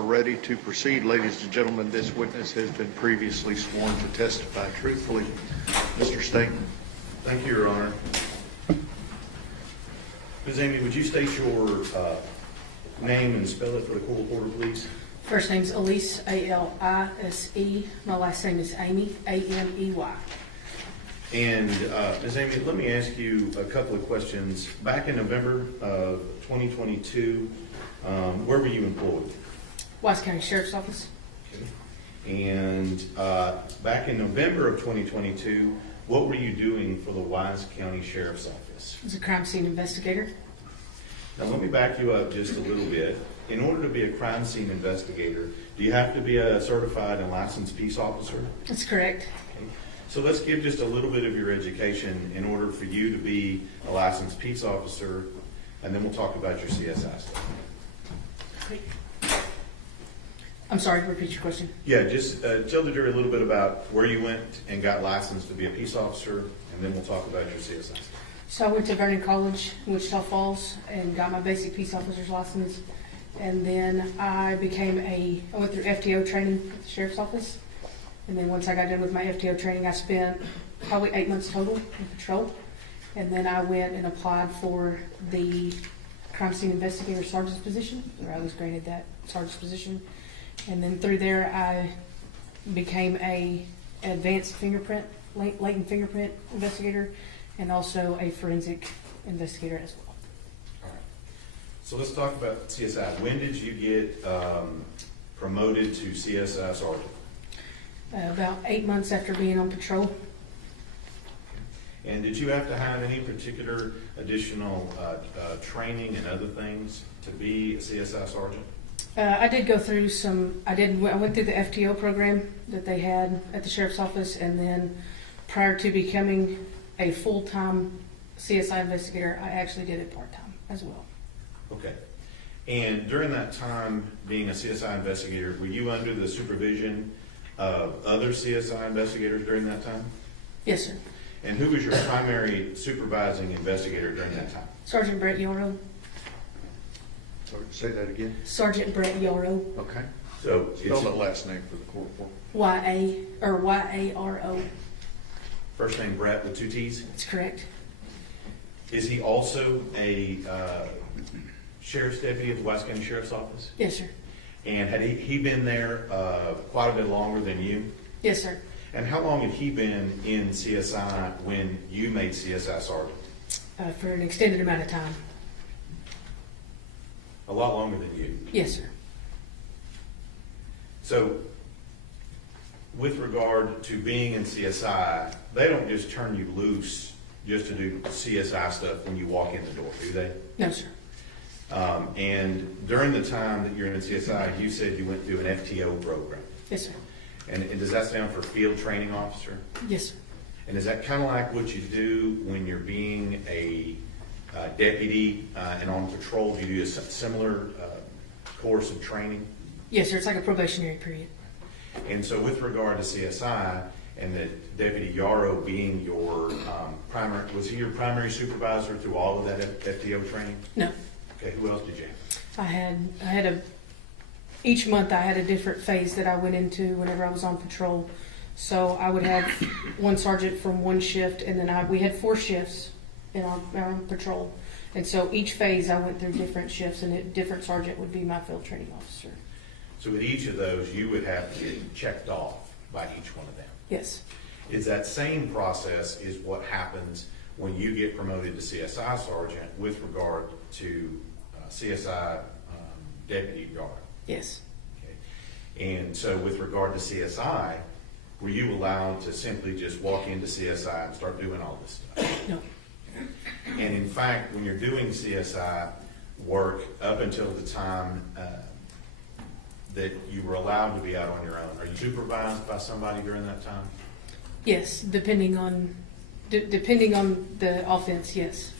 are ready to proceed. Ladies and gentlemen, this witness has been previously sworn to testify truthfully. Mr. Staten. Thank you, Your Honor. Ms. Amey, would you state your name and spell it for the court reporter, please? First name's Alise, A-L-I-S-E. My last name is Amey, A-M-E-Y. And Ms. Amey, let me ask you a couple of questions. Back in November of 2022, where were you employed? Wise County Sheriff's Office. Okay. And back in November of 2022, what were you doing for the Wise County Sheriff's Office? I was a crime scene investigator. Now let me back you up just a little bit. In order to be a crime scene investigator, do you have to be a certified and licensed peace officer? That's correct. Okay. So let's give just a little bit of your education in order for you to be a licensed peace officer, and then we'll talk about your CSI stuff. I'm sorry, repeat your question. Yeah, just tell the jury a little bit about where you went and got licensed to be a peace officer, and then we'll talk about your CSI stuff. So I went to Vernon College, Wichita Falls, and got my basic peace officer's license. And then I went through FTO training at the Sheriff's Office. And then once I got done with my FTO training, I spent probably 8 months total in patrol. And then I went and applied for the crime scene investigator sergeant's position, where I was granted that sergeant's position. And then through there, I became a advanced latent fingerprint investigator, and also a forensic investigator as well. All right. So let's talk about CSI. When did you get promoted to CSI Sergeant? About 8 months after being on patrol. And did you have to have any particular additional training and other things to be a CSI Sergeant? I did go through I went through the FTO program that they had at the Sheriff's Office, and then prior to becoming a full-time CSI investigator, I actually did it part-time as well. Okay. And during that time being a CSI investigator, were you under the supervision of other CSI investigators during that time? Yes, sir. And who was your primary supervising investigator during that time? Sergeant Brett Yaro. Say that again. Sergeant Brett Yaro. Okay. So Spell that last name for the court report. Y-A-R-O. First name Brett with 2 T's? That's correct. Is he also a sheriff's deputy at the Wise County Sheriff's Office? Yes, sir. And had he been there quite a bit longer than you? Yes, sir. And how long had he been in CSI when you made CSI Sergeant? For an extended amount of time. A lot longer than you. Yes, sir. So, with regard to being in CSI, they don't just turn you loose just to do CSI stuff when you walk in the door, do they? No, sir. And during the time that you're in CSI, you said you went through an FTO program. Yes, sir. And does that stand for Field Training Officer? Yes, sir. And is that kind of like what you do when you're being a deputy and on patrol? Do you do a similar course of training? Yes, sir. It's like a probationary period. And so with regard to CSI and the Deputy Yaro being your primary, was he your primary supervisor through all of that FTO training? No. Okay, who else did you have? Each month I had a different phase that I went into whenever I was on patrol. So I would have one sergeant from one shift, and then we had 4 shifts on patrol. And so each phase I went through different shifts, and a different sergeant would be my field training officer. So with each of those, you would have to get checked off by each one of them. Yes. Is that same process is what happens when you get promoted to CSI Sergeant with regard to CSI Deputy Yaro? Yes. Okay. And so with regard to CSI, were you allowed to simply just walk into CSI and start doing all this stuff? No. And in fact, when you're doing CSI work up until the time that you were allowed to be out on your own, are you supervised by somebody during that time? Yes, depending on the offense, yes.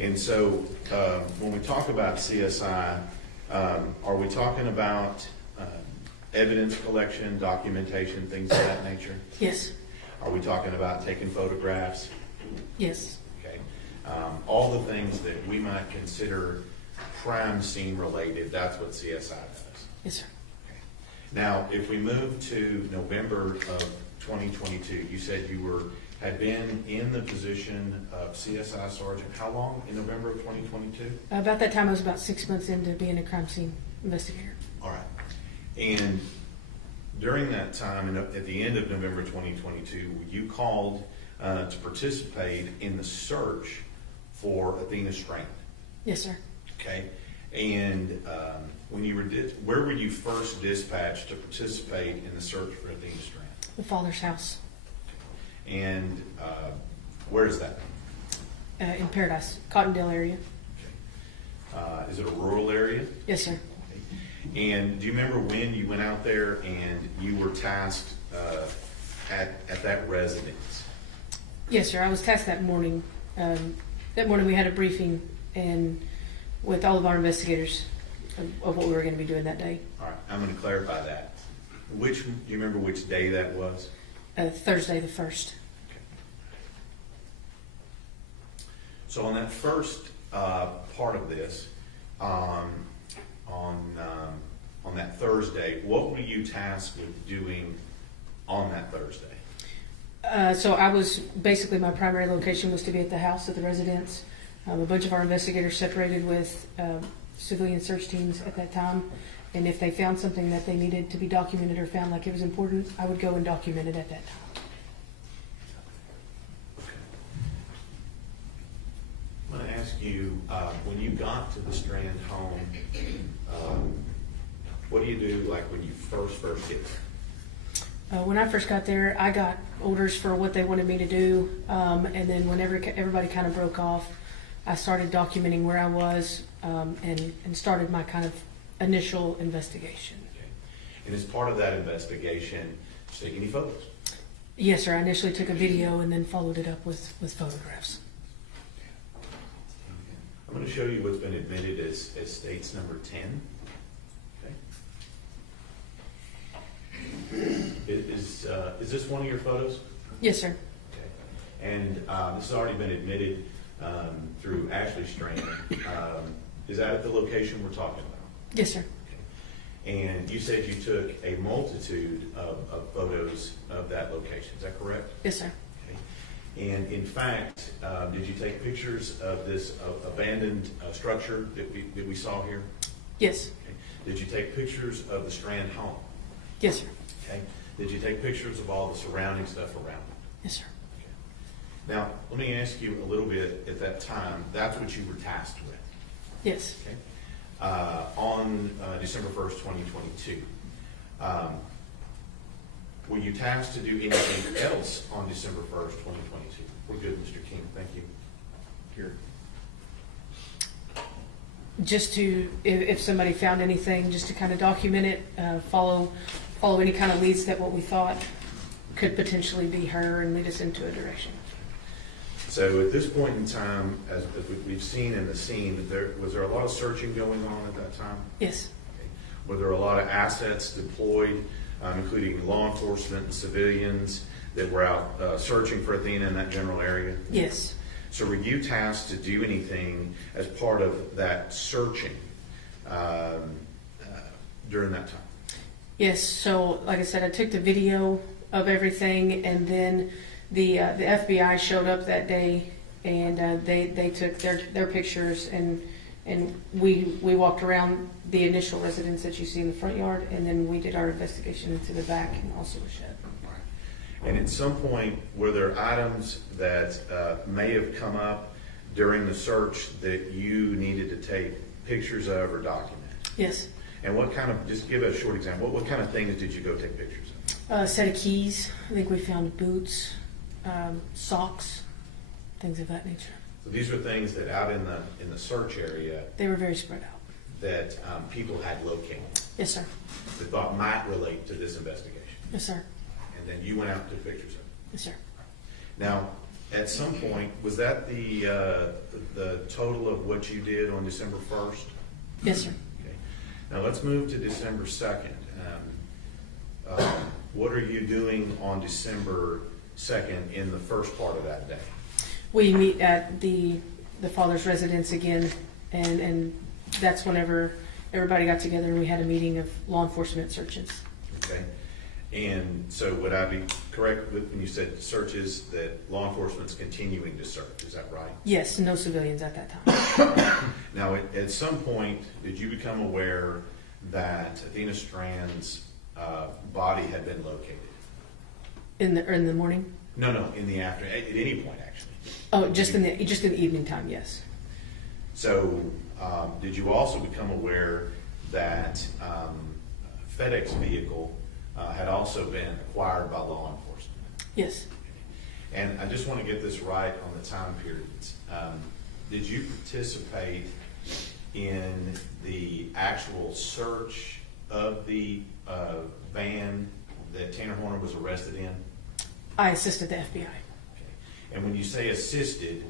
And so when we talk about CSI, are we talking about evidence collection, documentation, things of that nature? Yes. Are we talking about taking photographs? Yes. Okay. All the things that we might consider crime scene related, that's what CSI does. Yes, sir. Now, if we move to November of 2022, you said you had been in the position of CSI Sergeant. How long in November of 2022? About that time, I was about 6 months into being a crime scene investigator. All right. And during that time, and at the end of November 2022, you called to participate in the search for Athena Strand. Yes, sir. Okay. And when you where were you first dispatched to participate in the search for Athena Strand? The father's house And where is that? in Paradise, Cottondale area. Okay. Is it a rural area? Yes, sir. And do you remember when you went out there and you were tasked at that residence? Yes, sir. I was tasked that morning. That morning we had a briefing and with all of our investigators of what we were going to be doing that day. All right, I'm going to clarify that. Do you remember which day that was? Thursday the 1st. So on that first part of this, on that Thursday, what were you tasked with doing on that Thursday? So I was basically, my primary location was to be at the house at the residence. A bunch of our investigators separated with civilian search teams at that time. And if they found something that they needed to be documented or found like it was important, I would go and document it at that time. Okay. I'm going to ask you, when you got to the Strand home, what do you do like when you first get there? When I first got there, I got orders for what they wanted me to do. And then whenever everybody kind of broke off, I started documenting where I was and started my kind of initial investigation. Okay. And as part of that investigation, did you take any photos? Yes, sir. I initially took a video and then followed it up with photographs. I'm going to show you what's been admitted as states number 10. Okay. Is this one of your photos? Yes, sir. Okay. And this has already been admitted through Ashley Strand. Is that at the location we're talking about? Yes, sir. Okay. And you said you took a multitude of photos of that location. Is that correct? Yes, sir. Okay. And in fact, did you take pictures of this abandoned structure that we saw here? Yes. Okay. Did you take pictures of the Strand home? Yes, sir. Okay. Did you take pictures of all the surrounding stuff around it? Yes, sir. Okay. Now, let me ask you a little bit at that time. That's what you were tasked with. Yes. Okay. On December 1st, 2022. Were you tasked to do anything else on December 1st, 2022? We're good, Mr. King. Thank you. Here. Just to, if somebody found anything, just to kind of document it, follow any kind of leads that what we thought could potentially be her and lead us into a direction. So at this point in time, as we've seen in the scene, was there a lot of searching going on at that time? Yes. Okay. Were there a lot of assets deployed, including law enforcement and civilians that were out searching for Athena in that general area? Yes. So were you tasked to do anything as part of that searching during that time? Yes. So, like I said, I took the video of everything, and then the FBI showed up that day, and they took their pictures, and we walked around the initial residence that you see in the front yard, and then we did our investigation into the back and also the shed. And at some point, were there items that may have come up during the search that you needed to take pictures of or document? Yes. And what kind of, just give a short example, what kind of things did you go take pictures of? A set of keys. I think we found boots, socks, things of that nature. So these are things that out in the search area They were very spread out. that people had located Yes, sir. that thought might relate to this investigation. Yes, sir. And then you went out and took pictures of it. Yes, sir. Now, at some point, was that the total of what you did on December 1st? Yes, sir. Okay. Now let's move to December 2nd. What are you doing on December 2nd in the first part of that day? We meet at the father's residence again, and that's whenever everybody got together and we had a meeting of law enforcement searches. Okay. And so would I be correct when you said searches, that law enforcement's continuing to search, is that right? Yes, no civilians at that time. Now, at some point, did you become aware that Athena Strand's body had been located? In the morning? No, in the afternoon, at any point, actually. Oh, just in the evening time, yes. So, did you also become aware that FedEx vehicle had also been acquired by law enforcement? Yes. And I just want to get this right on the time periods. Did you participate in the actual search of the van that Tanner Horner was arrested in? I assisted the FBI. Okay. And when you say assisted,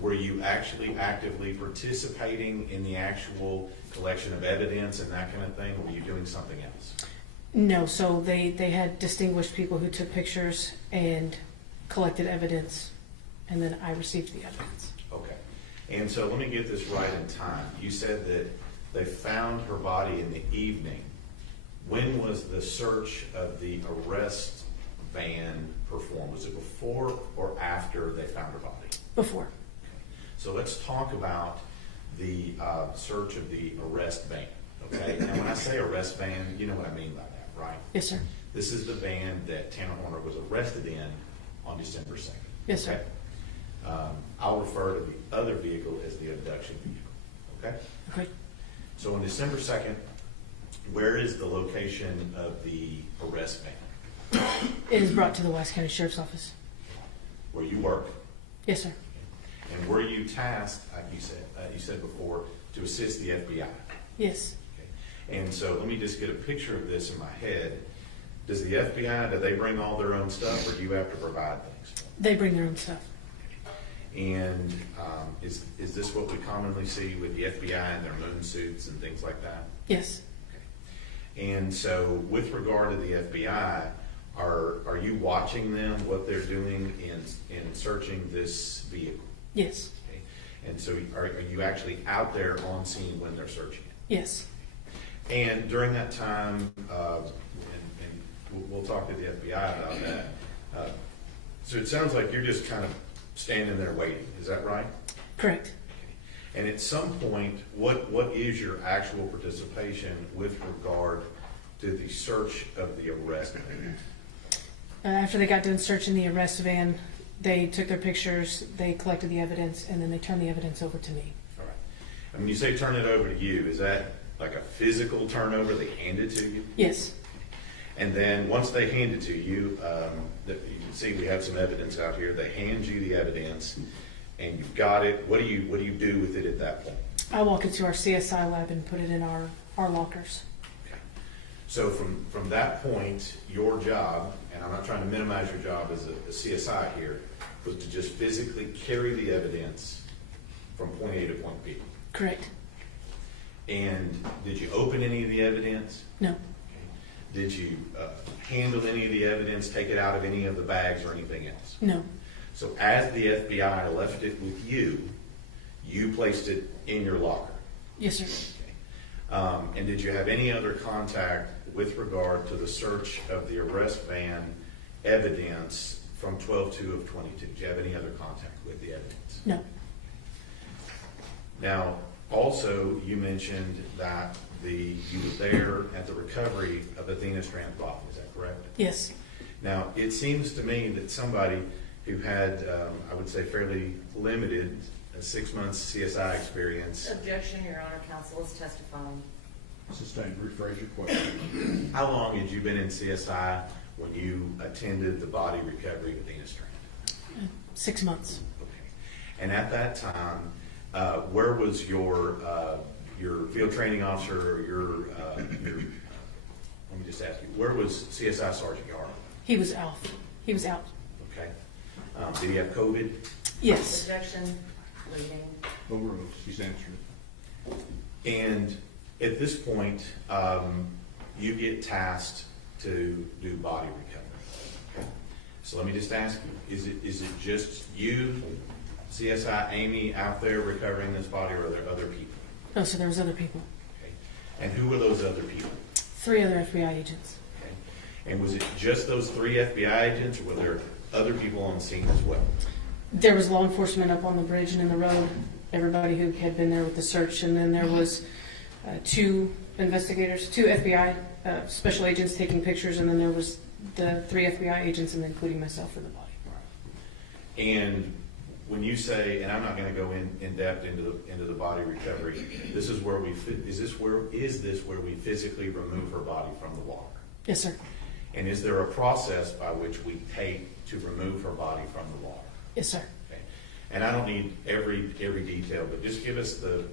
were you actually actively participating in the actual collection of evidence and that kind of thing, or were you doing something else? No, so they had distinguished people who took pictures and collected evidence, and then I received the evidence. Okay. And so let me get this right in time. You said that they found her body in the evening. When was the search of the arrest van performed? Was it before or after they found her body? Before. So let's talk about the search of the arrest van. Okay. Now, when I say arrest van, you know what I mean by that, right? Yes, sir. This is the van that Tanner Horner was arrested in on December 2nd. Yes, sir. Okay? I'll refer to the other vehicle as the abduction vehicle. Okay? Okay. So on December 2nd, where is the location of the arrest van? It is brought to the West County Sheriff's Office. Where you work? Yes, sir. And were you tasked, like you said before, to assist the FBI? Yes. Okay. And so let me just get a picture of this in my head. Does the FBI, do they bring all their own stuff, or do you have to provide things? They bring their own stuff. And is this what we commonly see with the FBI and their moon suits and things like that? Yes. And so with regard to the FBI, are you watching them, what they're doing in searching this vehicle? Yes. Okay. And so are you actually out there on scene when they're searching it? Yes. And during that time, and we'll talk to the FBI about that. So it sounds like you're just kind of standing there waiting. Is that right? Correct. And at some point, what is your actual participation with regard to the search of the arrest van? After they got done searching the arrest van, they took their pictures, they collected the evidence, and then they turned the evidence over to me. All right. And when you say turn it over to you, is that like a physical turnover? They hand it to you? Yes. And then once they hand it to you, you can see we have some evidence out here. They hand you the evidence, and you've got it. What do you do with it at that point? I walk it to our CSI lab and put it in our lockers. Okay. So from that point, your job, and I'm not trying to minimize your job as a CSI here, was to just physically carry the evidence from point A to point B. Correct. And did you open any of the evidence? No. Did you handle any of the evidence, take it out of any of the bags or anything else? No. So as the FBI left it with you, you placed it in your locker. Yes, sir. Okay. And did you have any other contact with regard to the search of the arrest van evidence from 12/2 of 22? Did you have any other contact with the evidence? No. Now, also, you mentioned that you were there at the recovery of Athena Strand's body. Is that correct? Yes. Now, it seems to me that somebody who had, I would say, fairly limited 6 months CSI experience. Objection, Your Honor, counsel is testifying. Sustained. Rephrase your question. How long had you been in CSI when you attended the body recovery of Athena Strand? 6 months. Okay. And at that time, where was your field training officer, or let me just ask you, where was CSI Sergeant Yaro? He was out. He was out. Okay. Did he have COVID? Yes. Objection, leaving. Overruled. She's answered. And at this point, you get tasked to do body recovery. Okay. So let me just ask you, is it just you, CSI Amey, out there recovering this body, or are there other people? No, so there was other people. Okay. And who were those other people? 3 other FBI agents. Okay. And was it just those 3 FBI agents, or were there other people on the scene as well? There was law enforcement up on the bridge and in the road, everybody who had been there with the search, and then there was 2 investigators, 2 FBI special agents taking pictures, and then there was the 3 FBI agents, and including myself for the body. And when you say, and I'm not going to go in depth into the body recovery, this is where is this where we physically remove her body from the water? Yes, sir. And is there a process by which we take to remove her body from the water? Yes, sir. Okay. And I don't need every detail, but just give us the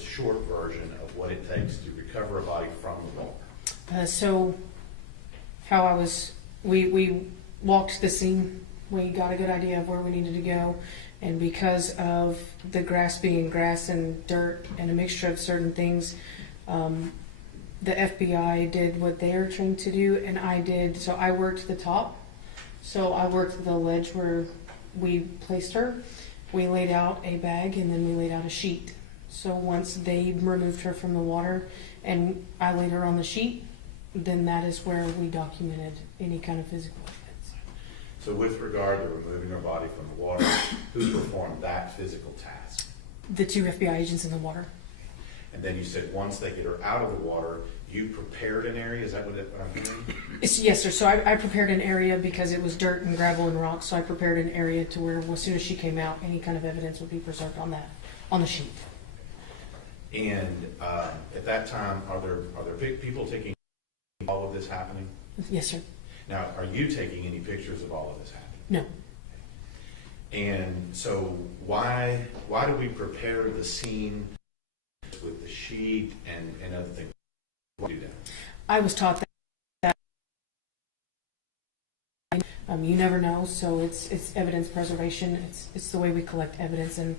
short version of what it takes to recover a body from the water. So how we walked the scene. We got a good idea of where we needed to go, and because of the grass being grass and dirt and a mixture of certain things, the FBI did what they are trained to do, and I did. So I worked the top. So I worked the ledge where we placed her. We laid out a bag, and then we laid out a sheet. So once they removed her from the water and I laid her on the sheet, then that is where we documented any kind of physical evidence. So with regard to removing her body from the water, who performed that physical task? The 2 FBI agents in the water. And then you said once they get her out of the water, you prepared an area? Is that what I'm hearing? Yes, sir. So I prepared an area because it was dirt and gravel and rocks. So I prepared an area to where as soon as she came out, any kind of evidence would be preserved on the sheet. And at that time, are there people taking all of this happening? Yes, sir. Now, are you taking any pictures of all of this happening? No. And so why do we prepare the scene with the sheet and other things? Why do that? I was taught that you never know, so it's evidence preservation. It's the way we collect evidence, and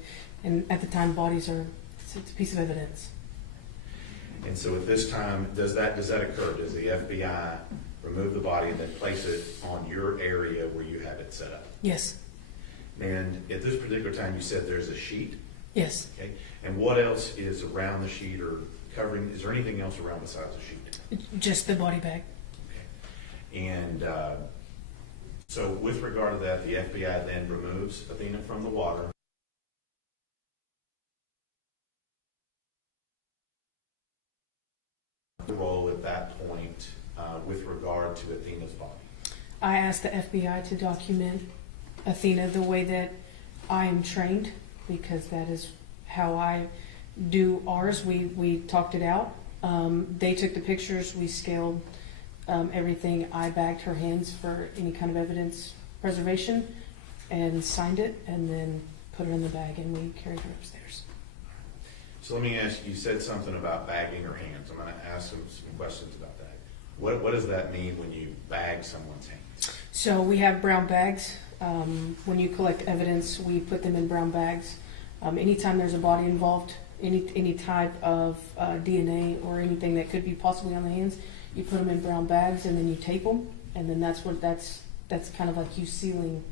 at the time, bodies are it's a piece of evidence. And so at this time, does that occur? Does the FBI remove the body and then place it on your area where you have it set up? Yes. And at this particular time, you said there's a sheet. Yes. Okay. And what else is around the sheet or covering? Is there anything else around besides the sheet? Just the body bag. Okay. And so with regard to that, the FBI then removes Athena from the water. The role at that point with regard to Athena's body. I asked the FBI to document Athena the way that I am trained, because that is how I do ours. We talked it out. They took the pictures. We scaled everything. I bagged her hands for any kind of evidence preservation and signed it, and then put her in the bag, and we carried her upstairs. So let me ask you, said something about bagging her hands. I'm going to ask some questions about that. What does that mean when you bag someone's hands? So we have brown bags. When you collect evidence, we put them in brown bags. Anytime there's a body involved, any type of DNA or anything that could be possibly on the hands, you put them in brown bags and then you tape them, and then that's kind of like you sealing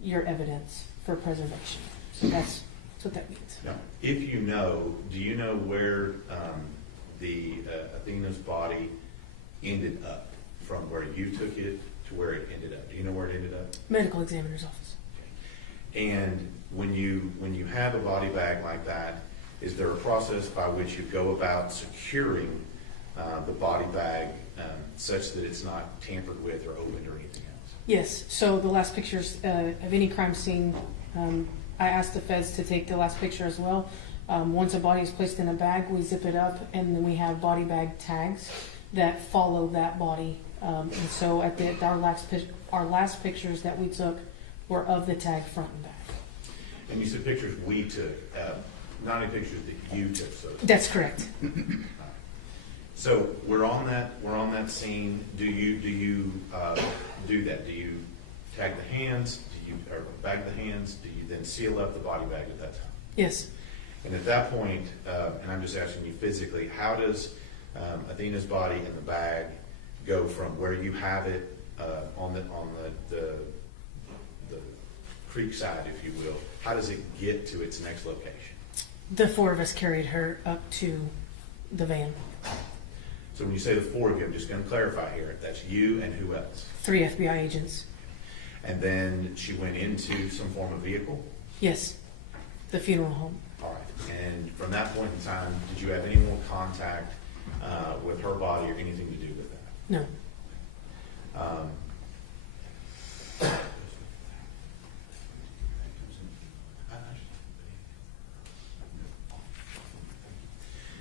your evidence for preservation. So that's what that means. Now, if do you know where the Athena's body ended up from where you took it to where it ended up? Do you know where it ended up? Medical examiner's office. Okay. And when you have a body bag like that, is there a process by which you go about securing the body bag such that it's not tampered with or opened or anything else? Yes. So the last pictures of any crime scene, I asked the feds to take the last picture as well. Once a body is placed in a bag, we zip it up, and then we have body bag tags that follow that body. And so at our last pictures that we took were of the tag front and back. And you said pictures we took, not any pictures that you took. So That's correct. So we're on that scene. Do you do that? Do you tag the hands? Or bag the hands? Do you then seal up the body bag at that time? Yes. And at that point, and I'm just asking you physically, how does Athena's body in the bag go from where you have it on the creek side, if you will? How does it get to its next location? The 4 of us carried her up to the van. So when you say the four of you, I'm just going to clarify here, that's you and who else? 3 FBI agents. And then she went into some form of vehicle? Yes, the funeral home. All right. And from that point in time, did you have any more contact with her body or anything to do with that? No.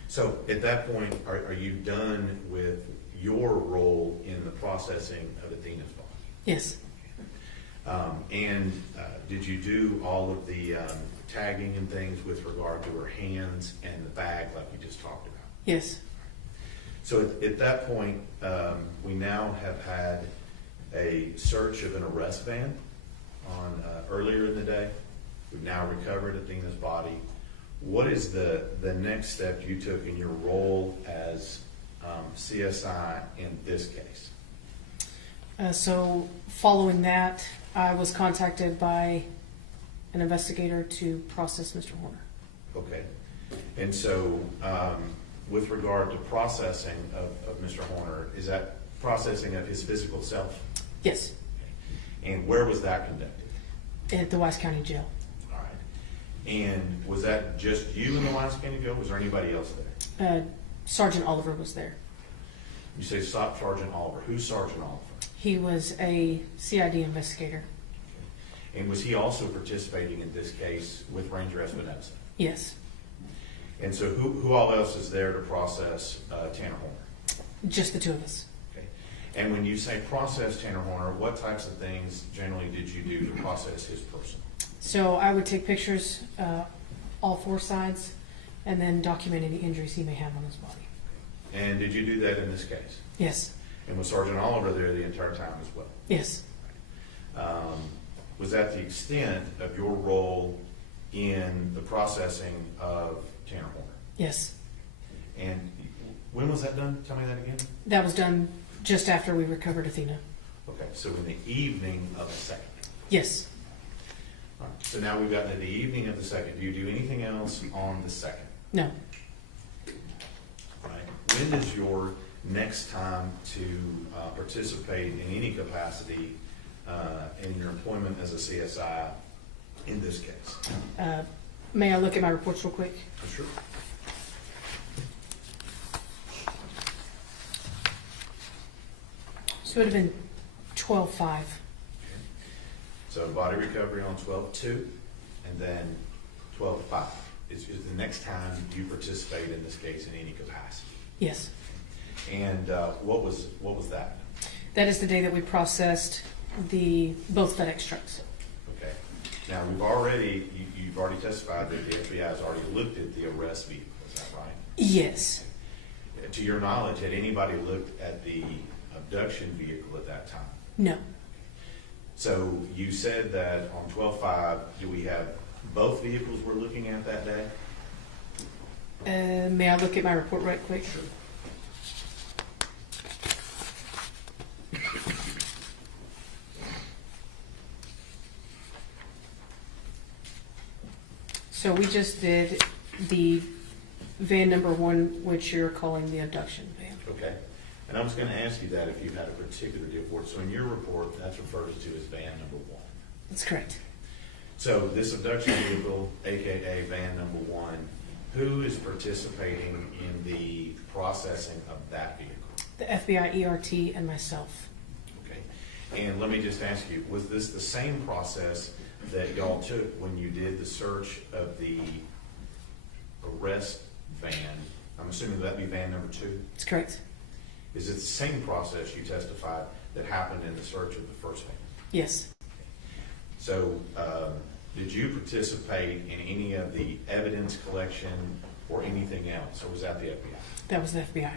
So at that point, are you done with your role in the processing of Athena's body? Yes. And did you do all of the tagging and things with regard to her hands and the bag like you just talked about? Yes. So at that point, we now have had a search of an arrest van on earlier in the day. We've now recovered Athena's body. What is the next step you took in your role as CSI in this case? So following that, I was contacted by an investigator to process Mr. Horner. Okay. And so with regard to processing of Mr. Horner, is that processing of his physical self? Yes, And where was that conducted? at the Wise County Jail. All right. And was that just you in the Wise County Jail? Was there anybody else there? Sergeant Oliver was there. You say Sergeant Oliver. Who's Sergeant Oliver? He was a CID investigator. And was he also participating in this case with Ranger Espinosa? Yes, And so who all else is there to process Tanner Horner? just the 2 of us. Okay. And when you say process Tanner Horner, what types of things generally did you do to process his person? So I would take pictures, all 4 sides, and then document any injuries he may have on his body. And did you do that in this case? Yes, And was Sergeant Oliver there the entire time as well? yes, Was that the extent of your role in the processing of Tanner Horner? yes. And when was that done? Tell me that again. That was done just after we recovered Athena. Okay, so in the evening of the second. Yes. All right, so now we've gotten to the evening of the second. Do you do anything else on the second? No. All right. When is your next time to participate in any capacity in your employment as a CSI in this case? May I look at my reports real quick? Sure. So it would have been 12/5. So body recovery on 12/2, and then 12/5 is the next time you participate in this case in any capacity. Yes. And what was that? That is the day that we processed both FedEx trucks. Okay. Now you've already testified that the FBI has already looked at the arrest vehicle. Is that right? Yes. To your knowledge, had anybody looked at the abduction vehicle at that time? No. So you said that on 12/5, do we have both vehicles we're looking at that day? May I look at my report right quick? Sure. So we just did the van number 1, which you're calling the abduction van. Okay. And I was going to ask you that if you had a particular deal for it. So in your report, that's referred to as van number 1. That's correct. So this abduction vehicle, AKA van number 1, who is participating in the processing of that vehicle? The FBI ERT and myself. Okay. And let me just ask you, was this the same process that y'all took when you did the search of the arrest van? I'm assuming that'd be van number 2? That's correct. Is it the same process you testified that happened in the search of the first van? Yes. So, did you participate in any of the evidence collection or anything else, or was that the FBI? That was the FBI. Okay.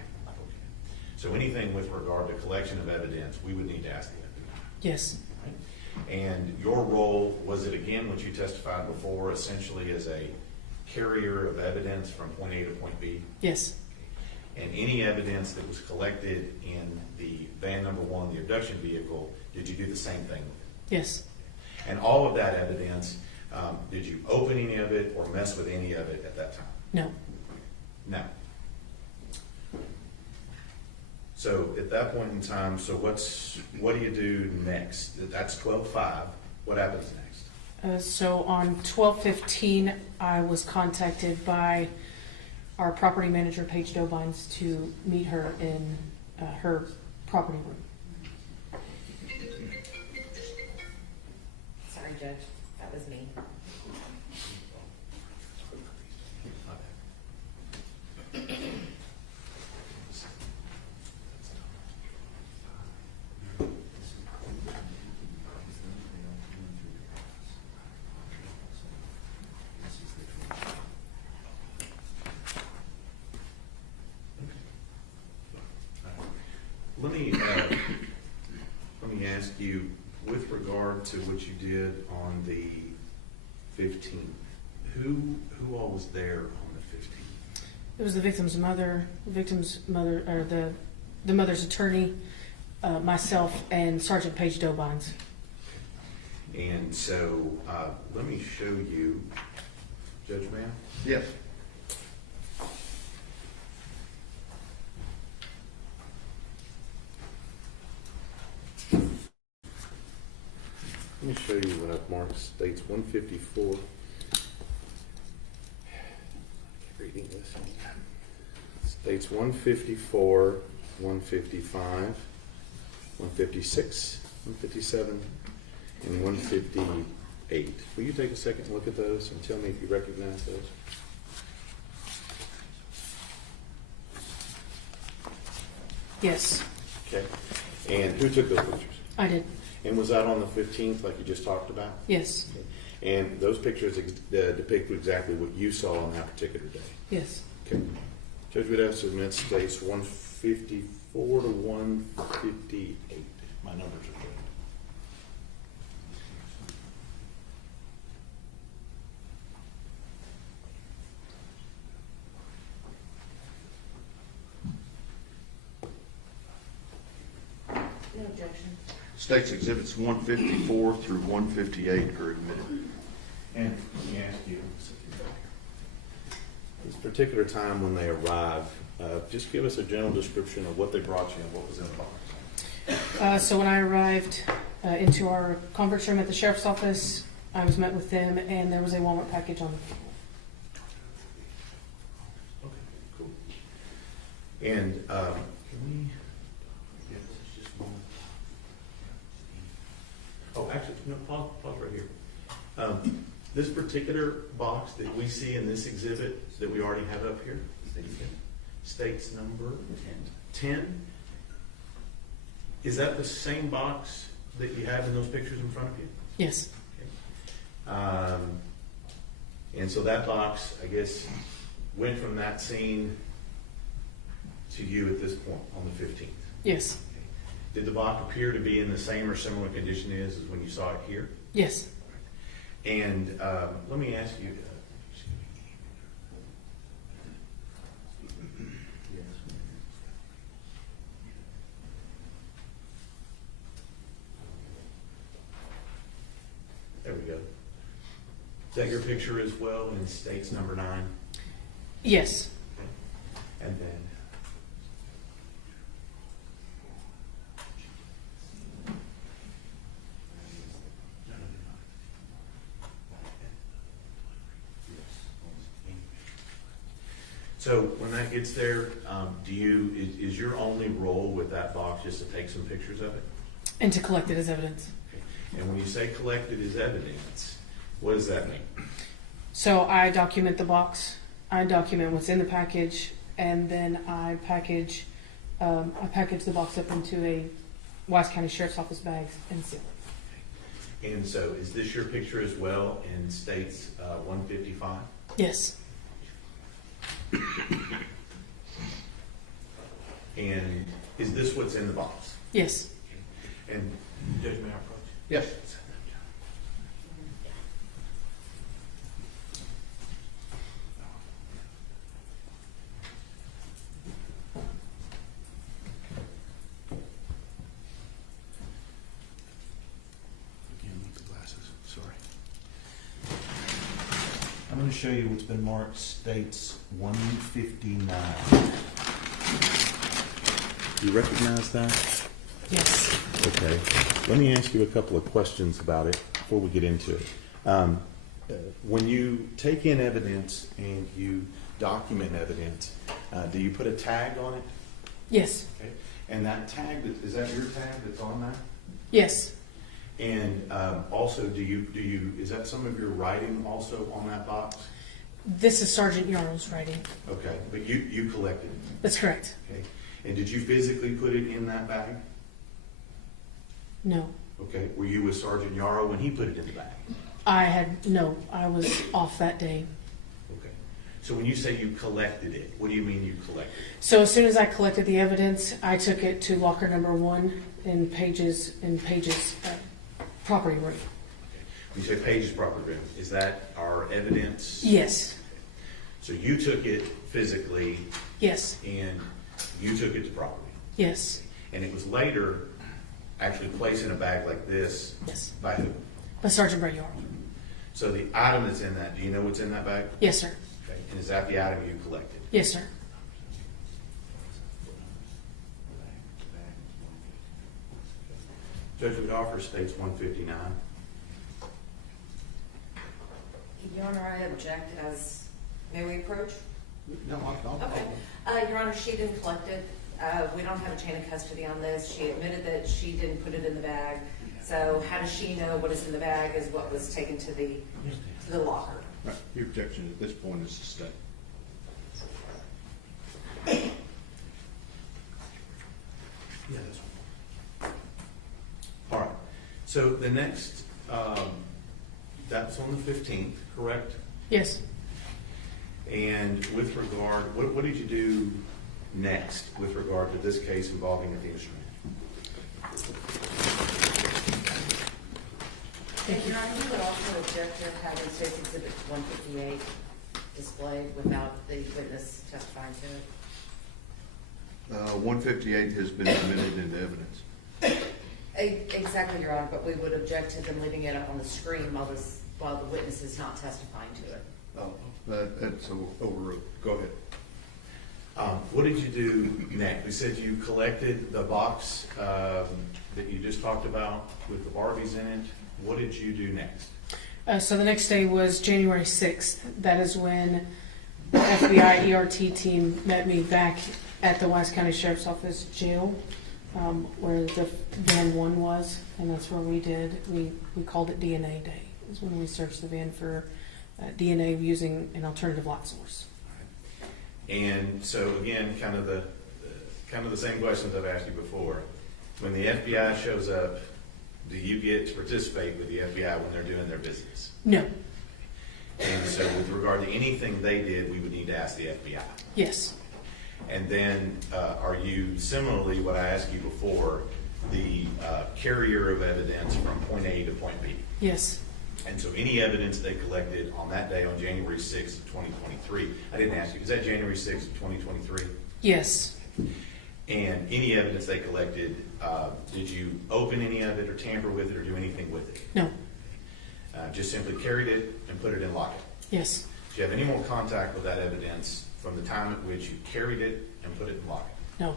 So anything with regard to collection of evidence, we would need to ask the FBI. Yes. Right? And your role, was it again what you testified before, essentially as a carrier of evidence from point A to point B? Yes. And any evidence that was collected in the van number 1, the abduction vehicle, did you do the same thing with it? Yes. And all of that evidence, did you open any of it or mess with any of it at that time? No. No. So at that point in time, so what do you do next? That's 12/5. What happens next? So on 12/15, I was contacted by our property manager, Paige Dobines, to meet her in her property room. Sorry, Judge, that was me. Let me ask you, with regard to what you did on the 15th, who all was there on the 15th? It was the victim's mother, or the mother's attorney, myself, and Sergeant Paige Dobines. And so, let me show you, Judge Mann. Yes. Let me show you what I've marked. States 154. Reading this. States 154, 155, 156, 157, and 158. Will you take a second and look at those and tell me if you recognize those? Yes, Okay. And who took those pictures? I did. And was that on the 15th, like you just talked about? Yes, And those pictures depict exactly what you saw on that particular day. yes. Okay. Judge would have to submit states 154 to 158. My numbers are good. No objection. State's exhibits 154 through 158 are admitted. And let me ask you, this particular time when they arrive, just give us a general description of what they brought you and what was in the box. So when I arrived into our conference room at the sheriff's office, I was met with them, and there was a Walmart package on the table. Okay, cool. And can we? Yeah, this is just one. Oh, actually, no. Pause right here. This particular box that we see in this exhibit that we already have up here, states number 10. Is that the same box that you have in those pictures in front of you? Yes, And so that box, I guess, went from that scene to you at this point on the 15th. yes, Did the box appear to be in the same or similar condition as when you saw it here? yes. And let me ask you. There we go. Is that your picture as well in states number 9? Yes. And then. So when that gets there, is your only role with that box just to take some pictures of it? And to collect it as evidence. And when you say collected as evidence, what does that mean? So I document the box, I document what's in the package, and then I package the box up into a Wise County Sheriff's Office bags and seal it. And so is this your picture as well in states 155? Yes, And is this what's in the box? yes. And Judge, may I approach? Yes. Again, with the glasses, sorry. I'm going to show you what's been marked states 159. Do you recognize that? Yes. Okay. Let me ask you a couple of questions about it before we get into it. When you take in evidence and you document evidence, do you put a tag on it? Yes. Okay. And that tag, is that your tag that's on that? Yes. And also, is that some of your writing also on that box? This is Sergeant Yaro's writing. Okay, but you collected it. That's correct. Okay. And did you physically put it in that bag? No. Okay. Were you with Sergeant Yaro when he put it in the bag? I was off that day. Okay. So when you say you collected it, what do you mean you collected it? So as soon as I collected the evidence, I took it to locker number 1 in Page's property room. Okay. When you say Page's property room, is that our evidence? Yes. So you took it physically Yes. and you took it to property. Yes. And it was later actually placed in a bag like this Yes. by who? By Sergeant Brett Yaro. So the item that's in that, do you know what's in that bag? Yes, sir. Okay. And is that the item you collected? Yes, sir. Judge Woodoffer states 159. Your Honor, I object as, may we approach? No, I'll Okay. Your Honor, she didn't collect it. We don't have a chain of custody on this. She admitted that she didn't put it in the bag. So how does she know what is in the bag is what was taken to the locker? Right. Your objection at this point is sustained. Yeah, that's one. All right. So the next, that's on the 15th, correct? Yes. And with regard, what did you do next with regard to this case involving Athena Strand? And Your Honor, we would also object to having State's Exhibit 158 displayed without the witness testifying to it. 158 has been admitted into evidence. Exactly, Your Honor, but we would object to them leaving it up on the screen while the witness is not testifying to it. That's overruled. Go ahead. What did you do next? We said you collected the box that you just talked about with the Barbies in it. What did you do next? So the next day was January 6th. That is when the FBI ERT team met me back at the Wise County Sheriff's Office jail, where the van 1 was, and that's where we called it DNA Day. It was when we searched the van for DNA using an alternative light source. And so again, kind of the same questions I've asked you before. When the FBI shows up, do you get to participate with the FBI when they're doing their business? No. And so with regard to anything they did, we would need to ask the FBI. Yes. And then are you similarly, what I asked you before, the carrier of evidence from point A to point B? Yes. And so any evidence they collected on that day on January 6th of 2023, I didn't ask you, is that January 6th of 2023? Yes. And any evidence they collected, did you open any of it or tamper with it or do anything with it? No. Just simply carried it and put it in locket? Yes. Do you have any more contact with that evidence from the time at which you carried it and put it in locket? No.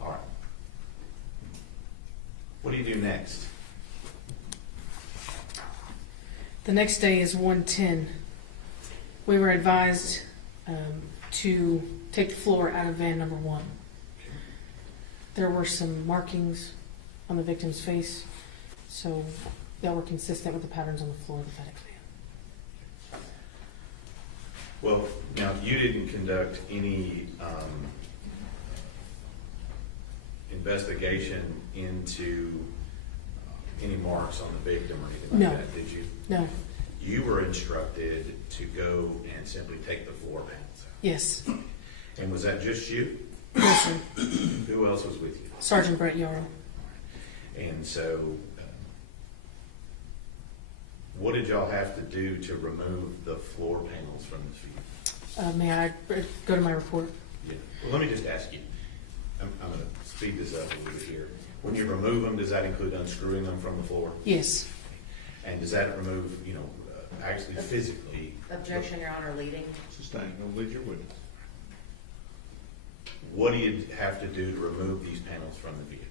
All right. What do you do next? The next day is 110. We were advised to take the floor out of van number 1. There were some markings on the victim's face, so that were consistent with the patterns on the floor of the FedEx van. Well, now, you didn't conduct any investigation into any marks on the victim or anything like No. that, did you? No. You were instructed to go and simply take the floor panels out. Yes. And was that just you? Yes, sir. Who else was with you? Sergeant Brett Yaro. And so, what did y'all have to do to remove the floor panels from the feet? May I go to my report? Yeah. Well, let me just ask you. I'm going to speed this up a little bit here. When you remove them, does that include unscrewing them from the floor? Yes. And does that remove, actually physically? Objection, Your Honor, leading. Sustained. No, lead your witness. what do you have to do to remove these panels from the vehicle?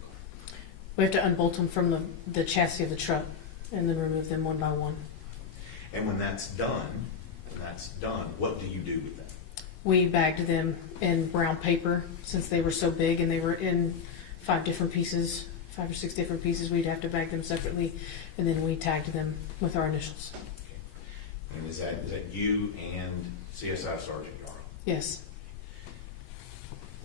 We have to unbolt them from the chassis of the truck and then remove them one by one. And when that's done, what do you do with them? We bagged them in brown paper since they were so big and they were in 5 or 6 different pieces. We'd have to bag them separately, and then we tagged them with our initials. And is that you and CSI Sergeant Yaro? Yes.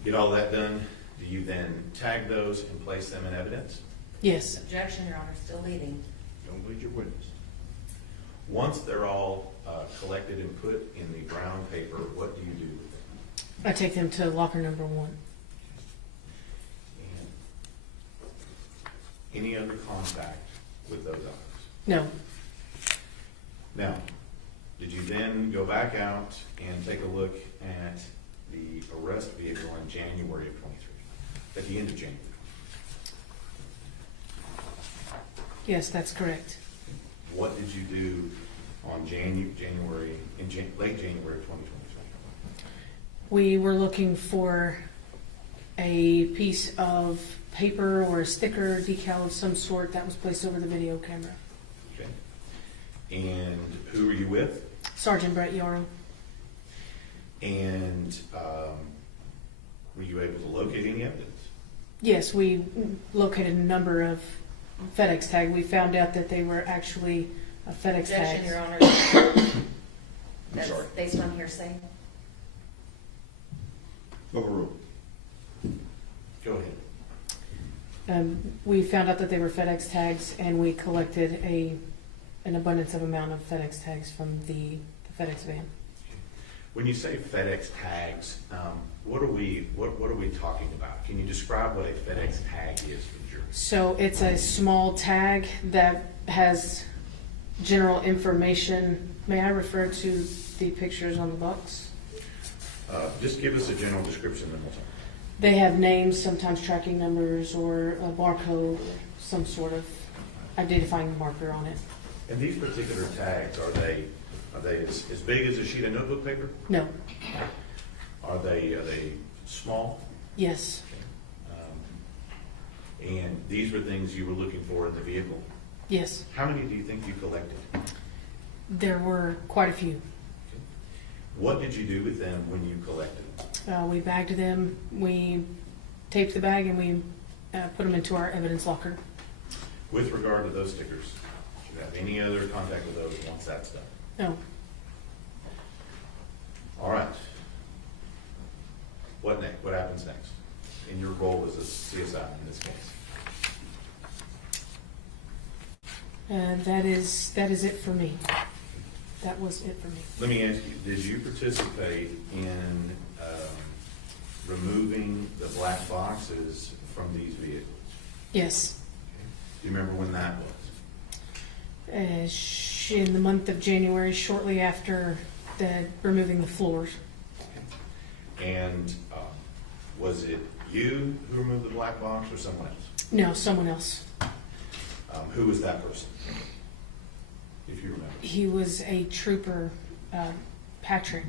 Get all that done, do you then tag those and place them in evidence? Yes. Objection, Your Honor, still leading. Don't lead your witness. Once they're all collected and put in the brown paper, what do you do with them? I take them to locker number 1. And any other contact with those items? No. Now, did you then go back out and take a look at the arrest vehicle in January of 23, at the end of January? Yes, that's correct. What did you do on late January of 2023? We were looking for a piece of paper or a sticker, decal of some sort that was placed over the video camera. Okay. And who were you with? Sergeant Brett Yaro. And were you able to locate any evidence? Yes, we located a number of FedEx tags. We found out that they were actually FedEx Objection, tags. Your Honor. That's sorry. based on hearsay. Overruled. Go ahead. We found out that they were FedEx tags, and we collected an abundance of amount of FedEx tags from the FedEx van. When you say FedEx tags, what are we talking about? Can you describe what a FedEx tag is for the jury? So it's a small tag that has general information. May I refer to the pictures on the box? Just give us a general description, then we'll talk. They have names, sometimes tracking numbers, or a barcode, or some sort of identifying marker on it. And these particular tags, are they as big as a sheet of notebook paper? No. Are they small? Yes. And these were things you were looking for in the vehicle? Yes. How many do you think you collected? There were quite a few. What did you do with them when you collected them? We bagged them, we taped the bag, and we put them into our evidence locker. With regard to those stickers, do you have any other contact with those once that's done? No. All right. What next? What happens next in your role as a CSI in this case? That is it for me. That was it for me. Let me ask you, did you participate in removing the black boxes from these vehicles? Yes. Do you remember when that was? In the month of January, shortly after removing the floors. And was it you who removed the black box or someone else? No, someone else. Who was that person, if you remember? He was a trooper, Patrick.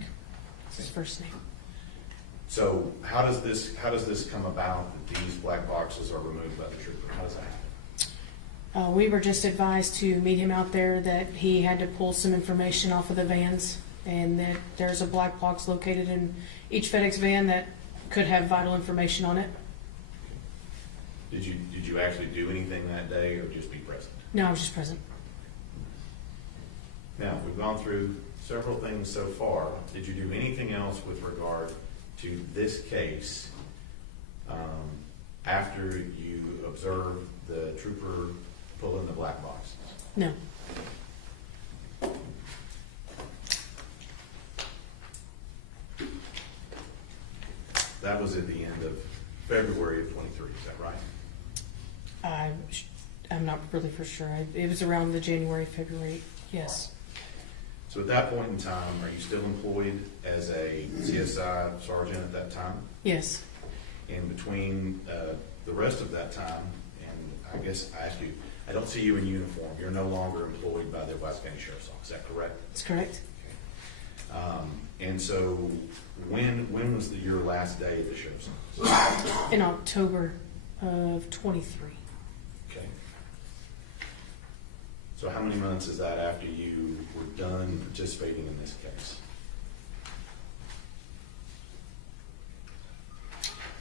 That's his first name. So how does this come about that these black boxes are removed by the trooper? How does that happen? We were just advised to meet him out there, that he had to pull some information off of the vans, and that there's a black box located in each FedEx van that could have vital information on it. Did you actually do anything that day or just be present? No, I was just present. Now, we've gone through several things so far. Did you do anything else with regard to this case after you observed the trooper pull in the black boxes? No. That was at the end of February of 23, is that right? I'm not really for sure. It was around the January, February. Yes. So at that point in time, are you still employed as a CSI sergeant at that time? Yes. And between the rest of that time, and I guess I ask you, I don't see you in uniform. You're no longer employed by the West County Sheriff's Office. Is that correct? That's correct. And so When was your last day at the sheriff's office? In October of 23. Okay. So how many months is that after you were done participating in this case?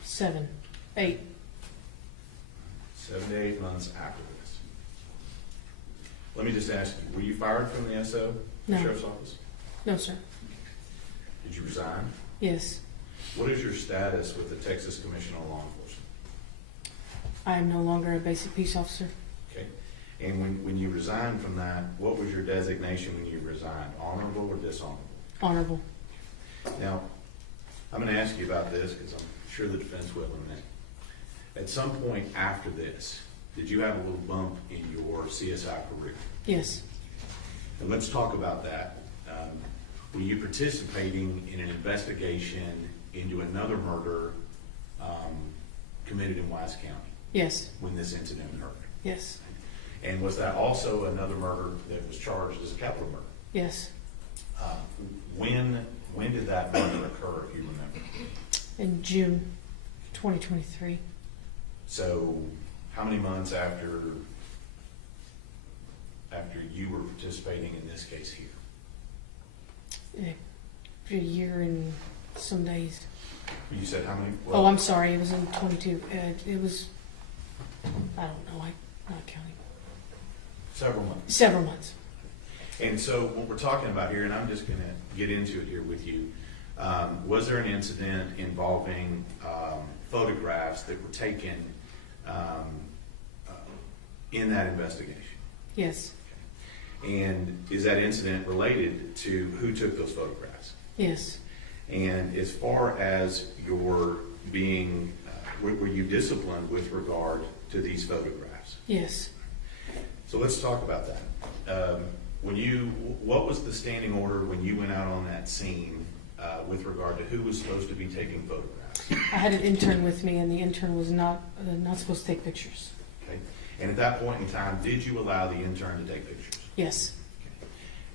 7, 8. 7 to 8 months after this. Let me just ask you, were you fired from the SO, the No. sheriff's office? No, sir. Did you resign? Yes. What is your status with the Texas Commission on Law Enforcement? I am no longer a basic peace officer. Okay. And when you resigned from that, what was your designation when you resigned? Honorable or dishonorable? Honorable. Now, I'm going to ask you about this because I'm sure the defense will in a minute. At some point after this, did you have a little bump in your CSI career? Yes. And let's talk about that. Were you participating in an investigation into another murder committed in Wise County Yes. when this incident occurred? Yes. And was that also another murder that was charged as a capital murder? Yes. When did that murder occur, if you remember? In June 2023. So how many months after you were participating in this case here? A year and some days. You said how many? Oh, I'm sorry. It was in 22. It was, I don't know. I'm not counting. Several months. Several months. And so what we're talking about here, and I'm just going to get into it here with you, was there an incident involving photographs that were taken in that investigation? Yes. And is that incident related to who took those photographs? Yes. And as far as your being, were you disciplined with regard to these photographs? Yes. So let's talk about that. What was the standing order when you went out on that scene with regard to who was supposed to be taking photographs? I had an intern with me, and the intern was not supposed to take pictures. Okay. And at that point in time, did you allow the intern to take pictures? Yes.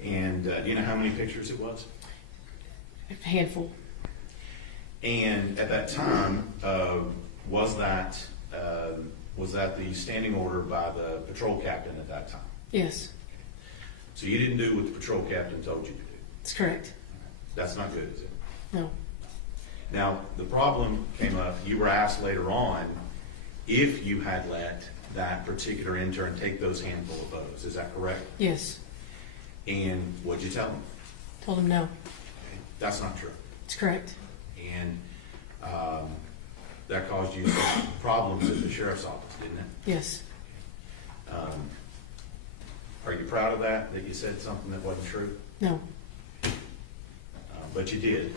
Okay. And do you know how many pictures it was? A handful. And at that time, was that the standing order by the patrol captain at that time? Yes. So you didn't do what the patrol captain told you to do. That's correct. That's not good, is it? No. Now, the problem came up, you were asked later on if you had let that particular intern take those handful of photos. Is that correct? Yes. And what'd you tell him? Told him no. Okay. That's not true. It's correct. And that caused you some problems at the sheriff's office, didn't it? Yes. Are you proud of that you said something that wasn't true? No. But you did.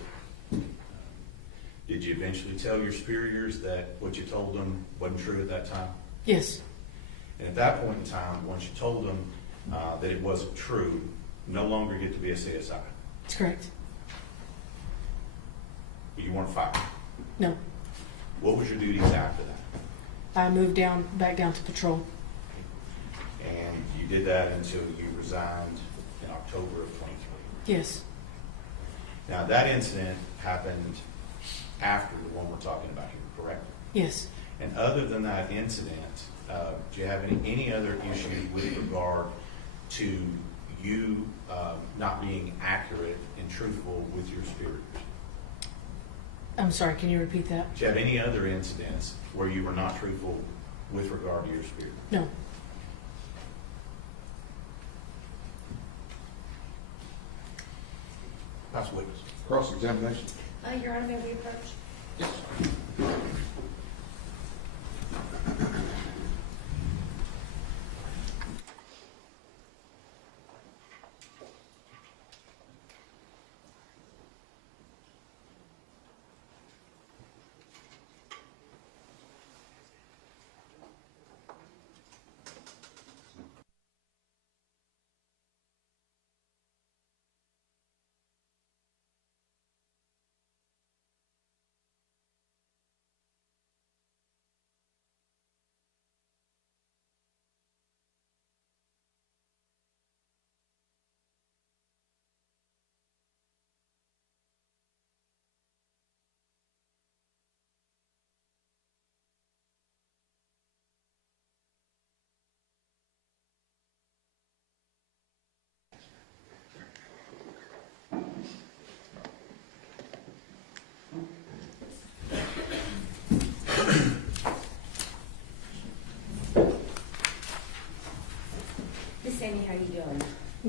Did you eventually tell your superiors that what you told them wasn't true at that time? Yes. And at that point in time, once you told them that it wasn't true, you no longer get to be a CSI. It's correct. But you weren't fired. No. What was your duties after that? I moved back down to patrol. And you did that until you resigned in October of 23. Yes. Now, that incident happened after the one we're talking about here, correct? Yes. And other than that incident, do you have any other issue with regard to you not being accurate and truthful with your superiors? I'm sorry, can you repeat that? Do you have any other incidents where you were not truthful with regard to your superiors? No. House witness. Cross-examination. Your Honor, may we approach? Yes.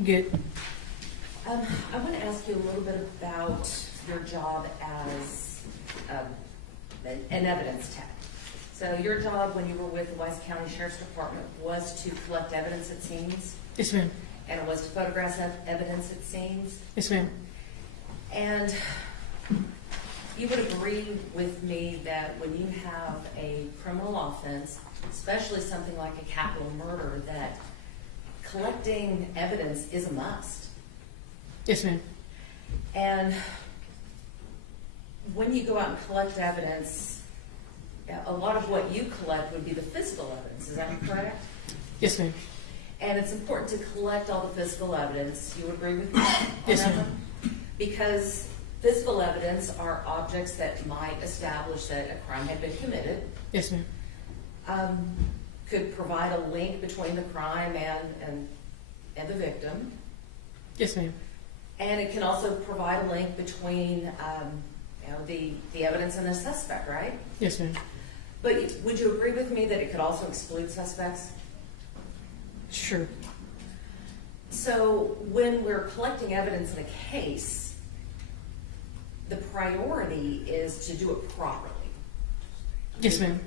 Good. I want to ask you a little bit about your job as an evidence tech. So your job when you were with the Wise County Sheriff's Department was to collect evidence at scenes, Yes, ma'am. and it was to photograph evidence at scenes. Yes, ma'am. And you would agree with me that when you have a criminal offense, especially something like a capital murder, that collecting evidence is a must. Yes, ma'am. And when you go out and collect evidence, a lot of what you collect would be the physical evidence, is that correct? Yes, ma'am. And it's important to collect all the physical evidence. You agree with me? Yes, on that ma'am. one? Because physical evidence are objects that might establish that a crime had been committed, Yes, ma'am. could provide a link between the crime and the victim. Yes, ma'am. And it can also provide a link between the evidence and the suspect, right? Yes, ma'am. But would you agree with me that it could also exclude suspects? Sure. So when we're collecting evidence in a case, the priority is to do it properly. Yes, ma'am.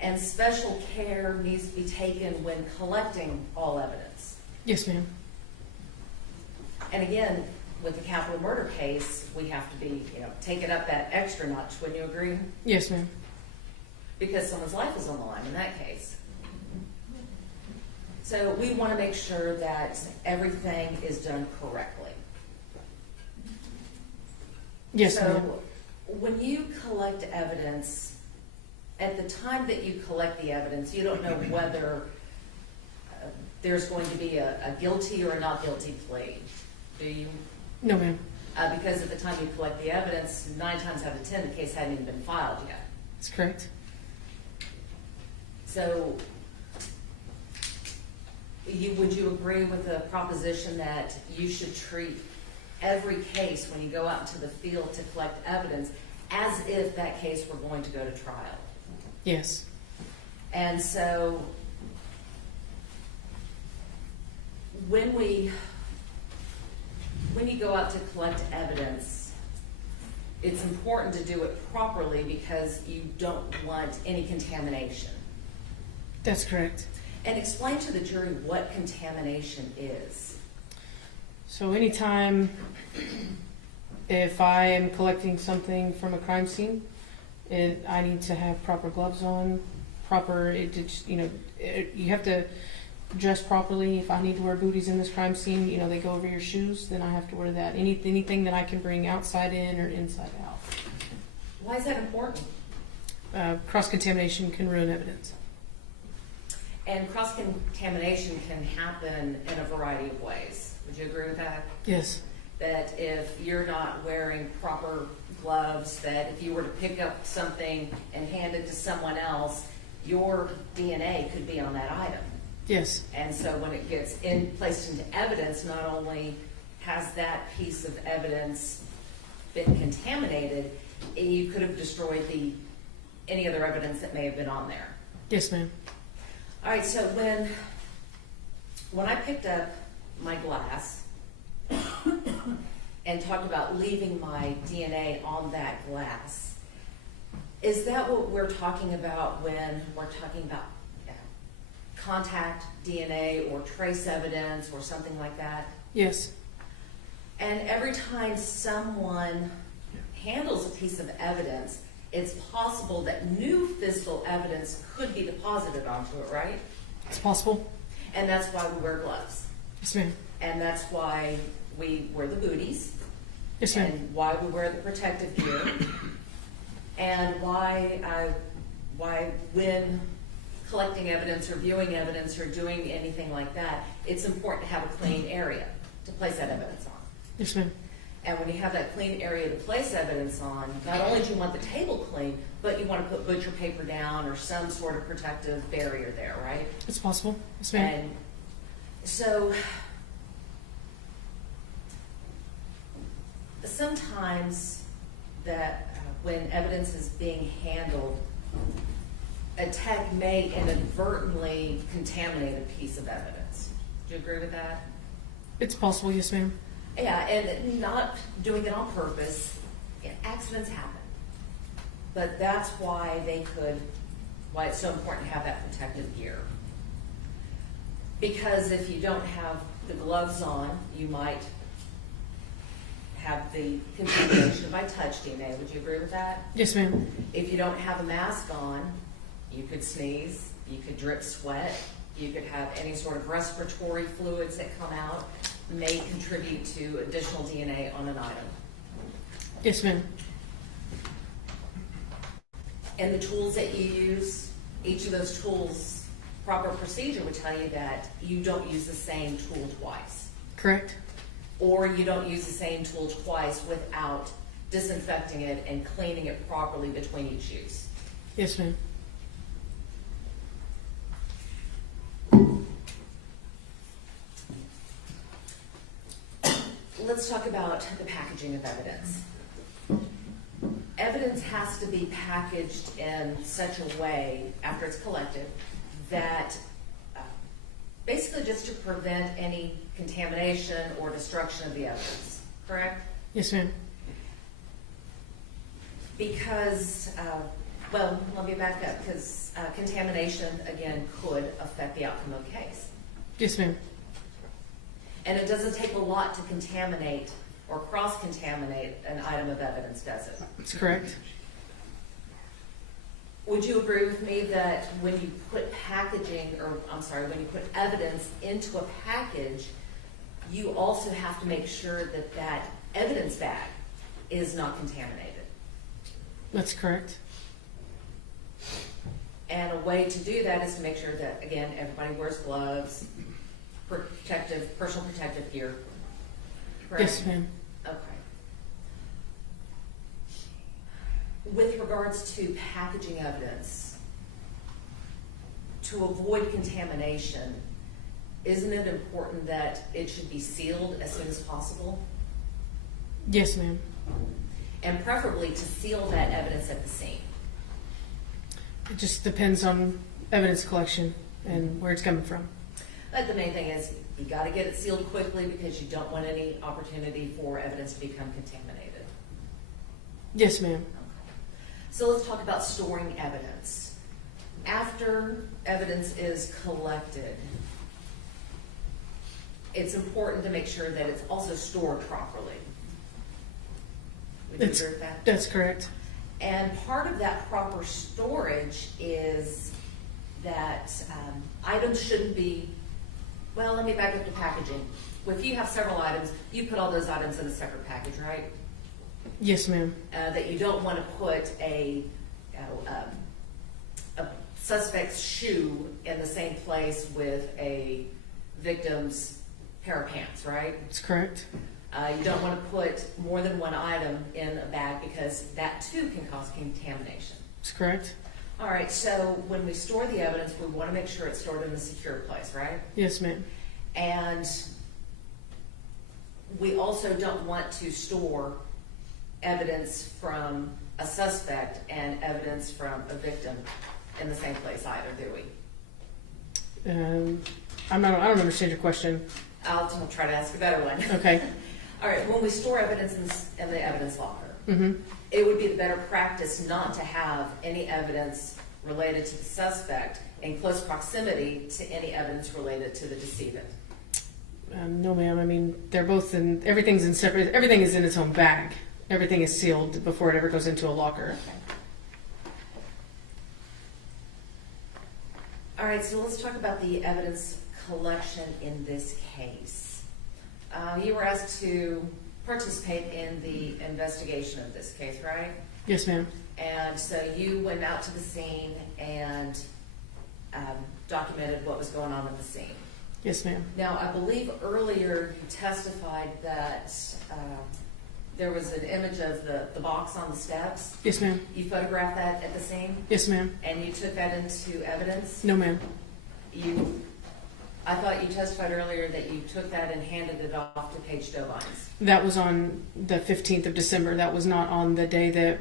And special care needs to be taken when collecting all evidence. Yes, ma'am. And again, with the capital murder case, we have to be, take it up that extra notch. Wouldn't you agree? Yes, ma'am. Because someone's life is on the line in that case. So we want to make sure that everything is done correctly. Yes, So ma'am. when you collect evidence, at the time that you collect the evidence, you don't know whether there's going to be a guilty or a not guilty plea, do you? No, ma'am. Because at the time you collect the evidence, 9 times out of 10, the case hadn't even been filed yet. That's correct. So would you agree with the proposition that you should treat every case when you go out into the field to collect evidence as if that case were going to go to trial? Yes. And so when you go out to collect evidence, it's important to do it properly because you don't want any contamination. That's correct. And explain to the jury what contamination is. So anytime if I am collecting something from a crime scene, I need to have proper gloves on, you have to dress properly. If I need to wear booties in this crime scene, they go over your shoes, then I have to wear that. Anything that I can bring outside in or inside out. Why is that important? Cross-contamination can ruin evidence. And cross-contamination can happen in a variety of ways. Would you agree with that? Yes. That if you're not wearing proper gloves, that if you were to pick up something and hand it to someone else, your DNA could be on that item. Yes. And so when it gets placed into evidence, not only has that piece of evidence been contaminated, you could have destroyed any other evidence that may have been on there. Yes, ma'am. All right, so when I picked up my glass and talked about leaving my DNA on that glass, is that what we're talking about when we're talking about contact DNA or trace evidence or something like that? Yes. And every time someone handles a piece of evidence, it's possible that new physical evidence could be deposited onto it, right? It's possible. And that's why we wear gloves. Yes, ma'am. And that's why we wear the booties. Yes, ma'am. And why we wear the protective gear. And why when collecting evidence or viewing evidence or doing anything like that, it's important to have a clean area to place that evidence on. Yes, ma'am. And when you have that clean area to place evidence on, not only do you want the table clean, but you want to put butcher paper down or some sort of protective barrier there, right? It's possible. Yes, ma'am. And so sometimes that when evidence is being handled, a tech may inadvertently contaminate a piece of evidence. Do you agree with that? It's possible, yes, ma'am. Yeah, and not doing it on purpose. Yeah, accidents happen. But that's why why it's so important to have that protective gear. Because if you don't have the gloves on, you might have the contamination by touch DNA. Would you agree with that? Yes, ma'am. If you don't have a mask on, you could sneeze, you could drip sweat, you could have any sort of respiratory fluids that come out, may contribute to additional DNA on an item. Yes, ma'am. And the tools that you use, each of those tools, proper procedure would tell you that you don't use the same tool twice. Correct. Or you don't use the same tool twice without disinfecting it and cleaning it properly between each use. Yes, ma'am. Let's talk about the packaging of evidence. Evidence has to be packaged in such a way after it's collected that basically just to prevent any contamination or destruction of the evidence, correct? Yes, ma'am. Because, well, let me back up, because contamination, again, could affect the outcome of the case. Yes, ma'am. And it doesn't take a lot to contaminate or cross-contaminate an item of evidence, does it? That's correct. Would you agree with me that when you put when you put evidence into a package, you also have to make sure that that evidence bag is not contaminated? That's correct. And a way to do that is to make sure that, again, everybody wears gloves, personal protective gear. Correct? Yes, ma'am. Okay. With regards to packaging evidence, to avoid contamination, isn't it important that it should be sealed as soon as possible? Yes, ma'am. And preferably to seal that evidence at the scene. It just depends on evidence collection and where it's coming from. But the main thing is you got to get it sealed quickly because you don't want any opportunity for evidence to become contaminated. Yes, ma'am. So let's talk about storing evidence. After evidence is collected, it's important to make sure that it's also stored properly. Would you agree with that? That's correct. And part of that proper storage is that items shouldn't be, well, let me back up to packaging. If you have several items, you put all those items in a separate package, right? Yes, ma'am. That you don't want to put a suspect's shoe in the same place with a victim's pair of pants, right? That's correct. You don't want to put more than one item in a bag because that too can cause contamination. That's correct. All right, so when we store the evidence, we want to make sure it's stored in a secure place, right? Yes, ma'am. And we also don't want to store evidence from a suspect and evidence from a victim in the same place either, do we? I don't understand your question. I'll try to ask a better one. Okay. All right, when we store evidence in the evidence locker, Mm-hmm. it would be the better practice not to have any evidence related to the suspect in close proximity to any evidence related to the decedent. No, ma'am. I mean, they're both everything is in its own bag. Everything is sealed before it ever goes into a locker. All right, so let's talk about the evidence collection in this case. You were asked to participate in the investigation of this case, right? Yes, ma'am. And so you went out to the scene and documented what was going on at the scene. Yes, ma'am. Now, I believe earlier you testified that there was an image of the box on the steps. Yes, ma'am. You photographed that at the scene? Yes, ma'am. And you took that into evidence? No, ma'am. I thought you testified earlier that you took that and handed it off to Paige Dobines. That was on the 15th of December. That was not on the day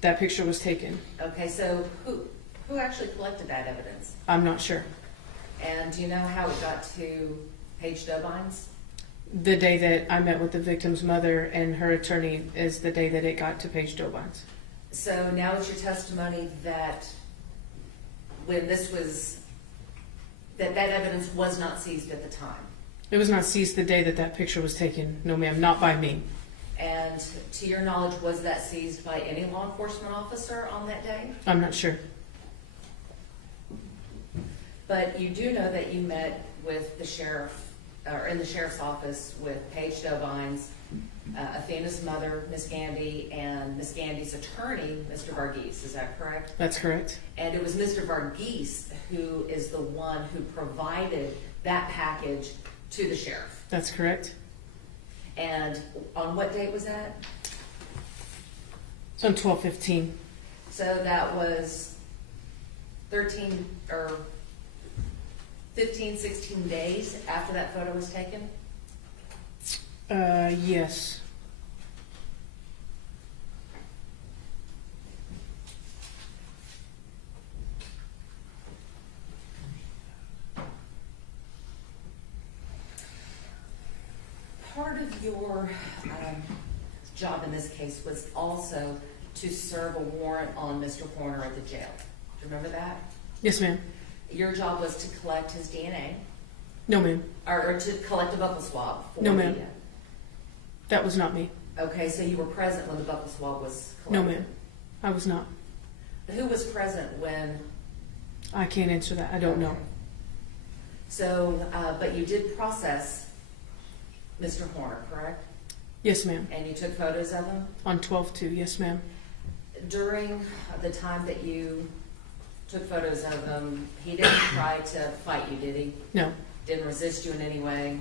that picture was taken. Okay, so who actually collected that evidence? I'm not sure. And do you know how it got to Paige Dobines? The day that I met with the victim's mother and her attorney is the day that it got to Paige Dobines. So now it's your testimony that when this was, that evidence was not seized at the time. It was not seized the day that that picture was taken. No, ma'am, not by me. And to your knowledge, was that seized by any law enforcement officer on that day? I'm not sure. But you do know that you met with the sheriff, or in the sheriff's office with Paige Dobines, Athena's mother, Miss Gandy, and Miss Gandy's attorney, Mr. Varghese. Is that correct? That's correct. And it was Mr. Varghese who is the one who provided that package to the sheriff. That's correct. And on what date was that? It's on 12/15. So that was 13 or 15, 16 days after that photo was taken? Yes. Part of your job in this case was also to serve a warrant on Mr. Horner at the jail. Do you remember that? Yes, ma'am. Your job was to collect his DNA, No, ma'am. or to collect a buccal swab. For No, ma'am. the, That was not me. okay, so you were present when the buccal swab was No, collected? ma'am. I was not. Who was present when? I can't answer that. I don't know. Okay. So, but you did process Mr. Horner, correct? Yes, ma'am. And you took photos of him? On 12/2. Yes, ma'am. During the time that you took photos of him, he didn't try to fight you, did he? No. Didn't resist you in any way?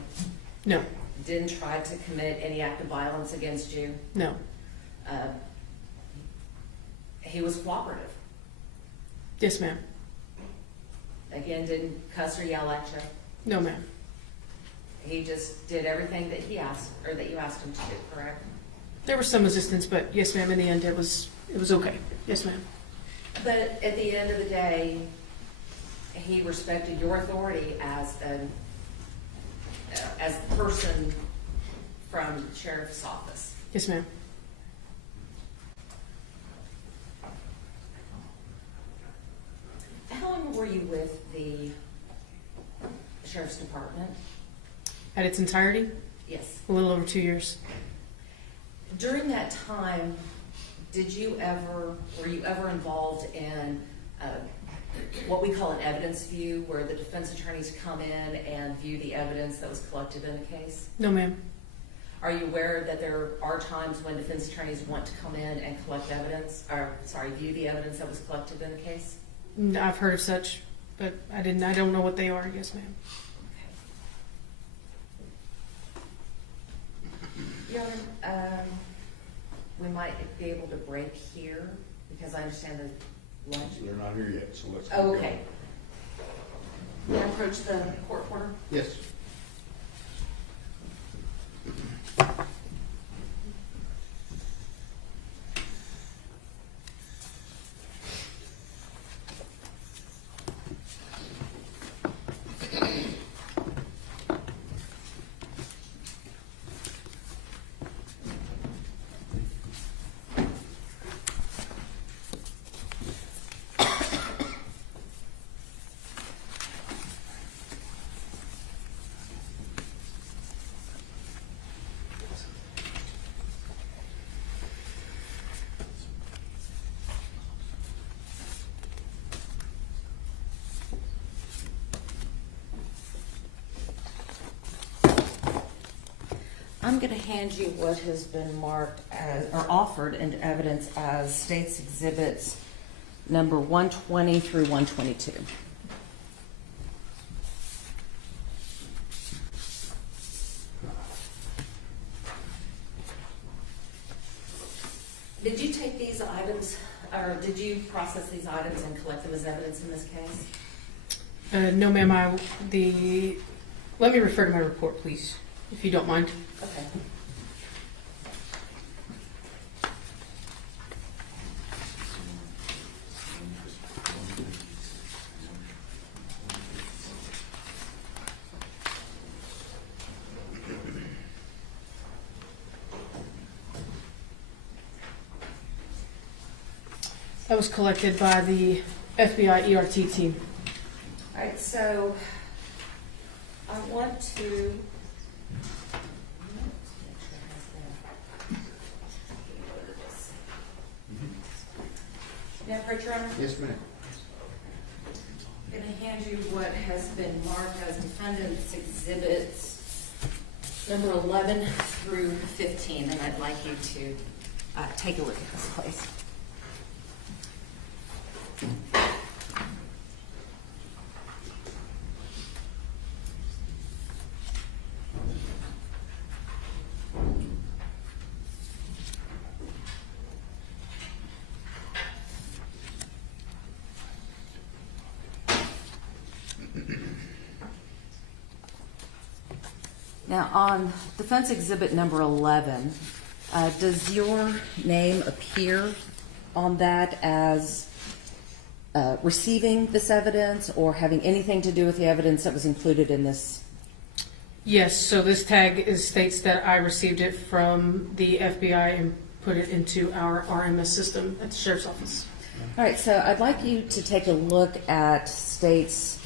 No. Didn't try to commit any act of violence against you? No. He was cooperative. Yes, ma'am. Again, didn't cuss or yell at you? No, ma'am. He just did everything that he asked, or that you asked him to do, correct? There was some resistance, but yes, ma'am. In the end, it was okay. Yes, ma'am. But at the end of the day, he respected your authority as the person from the sheriff's office. Yes, ma'am. How long were you with the sheriff's department? At its entirety, Yes. a little over 2 years. During that time, were you ever involved in what we call an evidence view, where the defense attorneys come in and view the evidence that was collected in a case? No, ma'am. Are you aware that there are times when defense attorneys want to come in and collect evidence, view the evidence that was collected in a case? I've heard of such, but I don't know what they are. Yes, ma'am. Okay. We might be able to break here, because I understand the lunch. They're not here yet, so let's. Oh, okay. May I approach the court reporter? Yes. I'm going to hand you what has been marked as, or offered into evidence as State's Exhibits number 120 through 122. Did you take these items, or did you process these items and collect them as evidence in this case? No, ma'am. Let me refer to my report, please, if you don't mind. Okay. That was collected by the FBI ERT team. All right, so I want to. Now, Brett Yaro, Yes, ma'am. I'm going to hand you what has been marked as defendant's exhibits number 11 through 15, and I'd like you to take a look at this, please. Now, on defense exhibit number 11, does your name appear on that as receiving this evidence or having anything to do with the evidence that was included in this? Yes, so this tag states that I received it from the FBI and put it into our RMS system at the sheriff's office. All right, so I'd like you to take a look at defense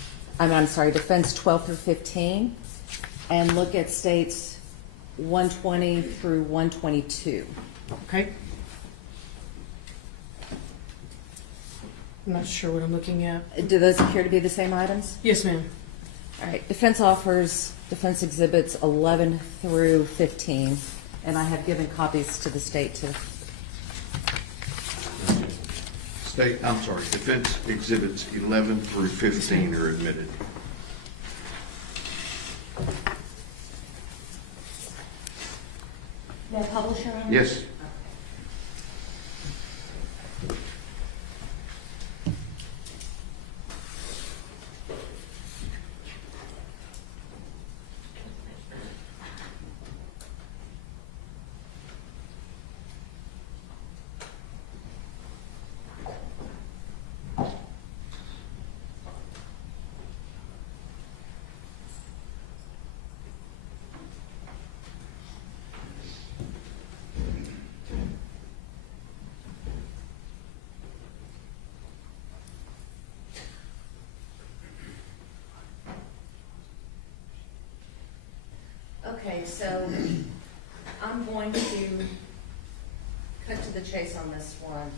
12 through 15, and look at states 120 through 122. Okay? I'm not sure what I'm looking at. Do those appear to be the same items? Yes, ma'am. All right, defense offers defense exhibits 11 through 15, and I have given copies to the state too. Defense exhibits 11 through 15 are admitted. May I publish your own? Yes. Okay, so I'm going to cut to the chase on this one,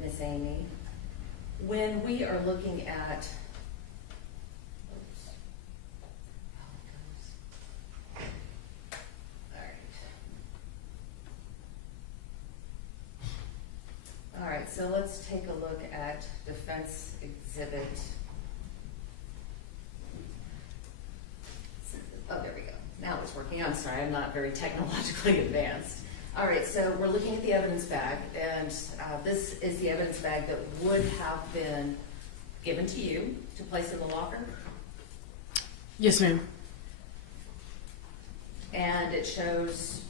Miss Amey. When we are looking at, all right, so let's take a look at defense exhibit. Oh, there we go. Now it's working. I'm sorry, I'm not very technologically advanced. All right, so we're looking at the evidence bag, and this is the evidence bag that would have been given to you to place in the locker. Yes, ma'am. And it shows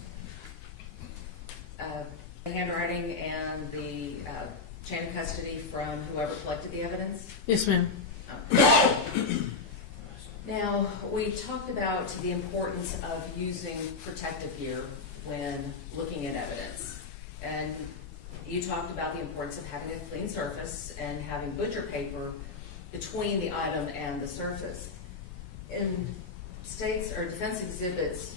the handwriting and the chain of custody from whoever collected the evidence. Yes, ma'am. Now, we talked about the importance of using protective gear when looking at evidence. And you talked about the importance of having a clean surface and having butcher paper between the item and the surface. In states or defense exhibits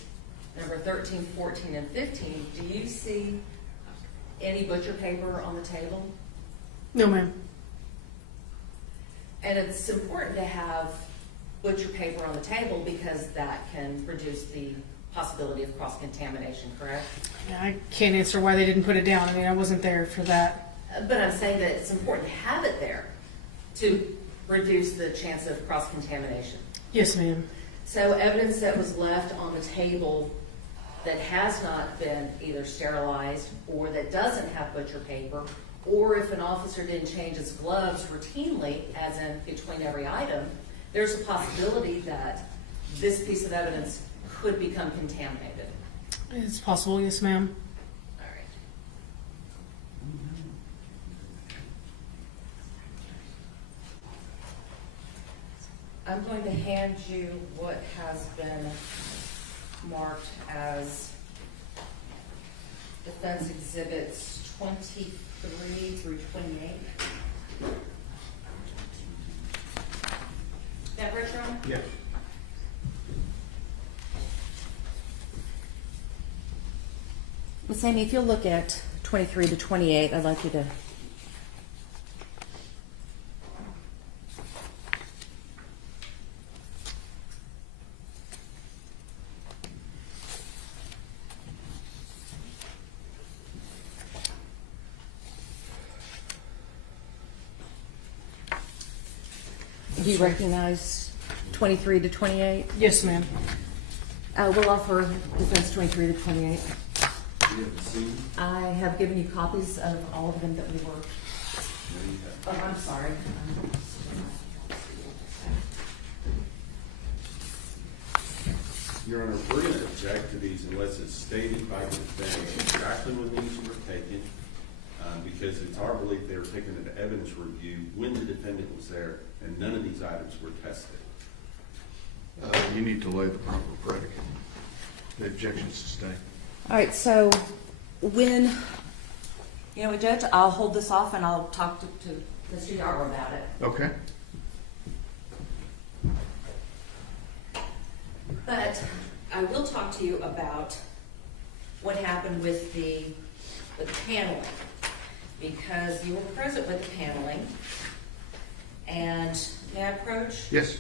number 13, 14, and 15, do you see any butcher paper on the table? No, ma'am. And it's important to have butcher paper on the table because that can reduce the possibility of cross-contamination, correct? Yeah, I can't answer why they didn't put it down. I mean, I wasn't there for that. But I'm saying that it's important to have it there to reduce the chance of cross-contamination. Yes, ma'am. So evidence that was left on the table that has not been either sterilized or that doesn't have butcher paper, or if an officer didn't change his gloves routinely, as in between every item, there's a possibility that this piece of evidence could become contaminated. It's possible, yes, ma'am. All right. I'm going to hand you what has been marked as defense exhibits 23 through 28. That right, Ron? Yes. Ms. Amey, if you'll look at 23 to 28, I'd like you to. Do you recognize 23 to 28? Yes, ma'am. We'll offer defense 23 to 28. You haven't seen? I have given you copies of all of them that we were. No, you haven't. Oh, I'm sorry. Your Honor, we're going to object to these unless it's stated by the defendant exactly when these were taken, because it's our belief they were taken into evidence review when the defendant was there, and none of these items were tested. You need to lay the proper predicate. The objection sustained. All right, so when, you know what, Judge, I'll hold this off and I'll talk to Mr. Yaro about it. Okay. But I will talk to you about what happened with the paneling, because you were present with the paneling. And may I approach? Yes.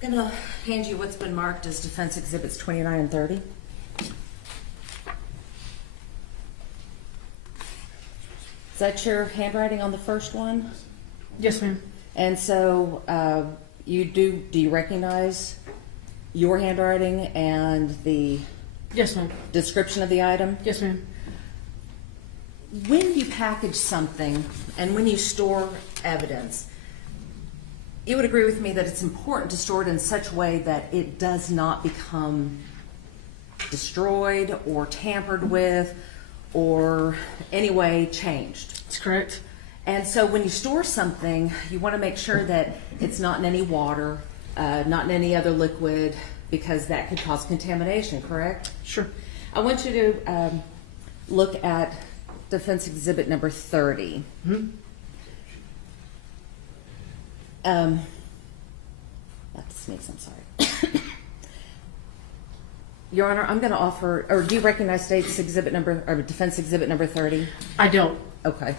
I'm gonna hand you what's been marked as defense exhibits 29 and 30. Is that your handwriting on the first one? Yes, ma'am. And so do you recognize your handwriting and the Yes, ma'am. description of the item? Yes, ma'am. When you package something and when you store evidence, you would agree with me that it's important to store it in such a way that it does not become destroyed or tampered with or any way changed. That's correct. And so when you store something, you want to make sure that it's not in any water, not in any other liquid, because that could cause contamination, correct? Sure. I want you to look at defense exhibit number 30. That's Sneaks, I'm sorry. Your Honor, I'm going to offer, or do you recognize state's exhibit number, or defense exhibit number 30? I don't. Okay.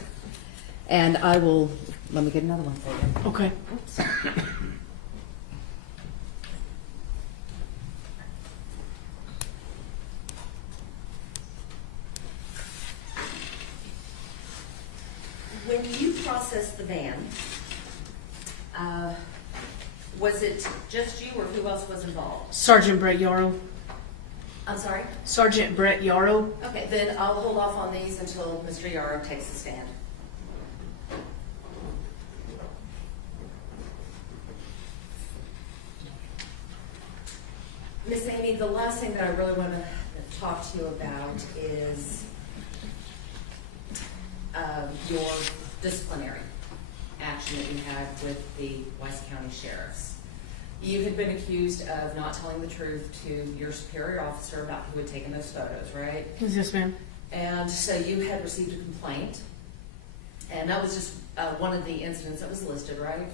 And I will, let me get another one for you. Okay. Oops. When you processed the van, was it just you or who else was involved? Sergeant Brett Yaro. I'm sorry? Sergeant Brett Yaro. Okay, then I'll hold off on these until Mr. Yaro takes the stand. Miss Amey, the last thing that I really want to talk to you about is your disciplinary action that you had with the Weiss County Sheriffs. You had been accused of not telling the truth to your superior officer about who had taken those photos, right? Yes, ma'am. And so you had received a complaint, and that was just one of the incidents that was listed, right?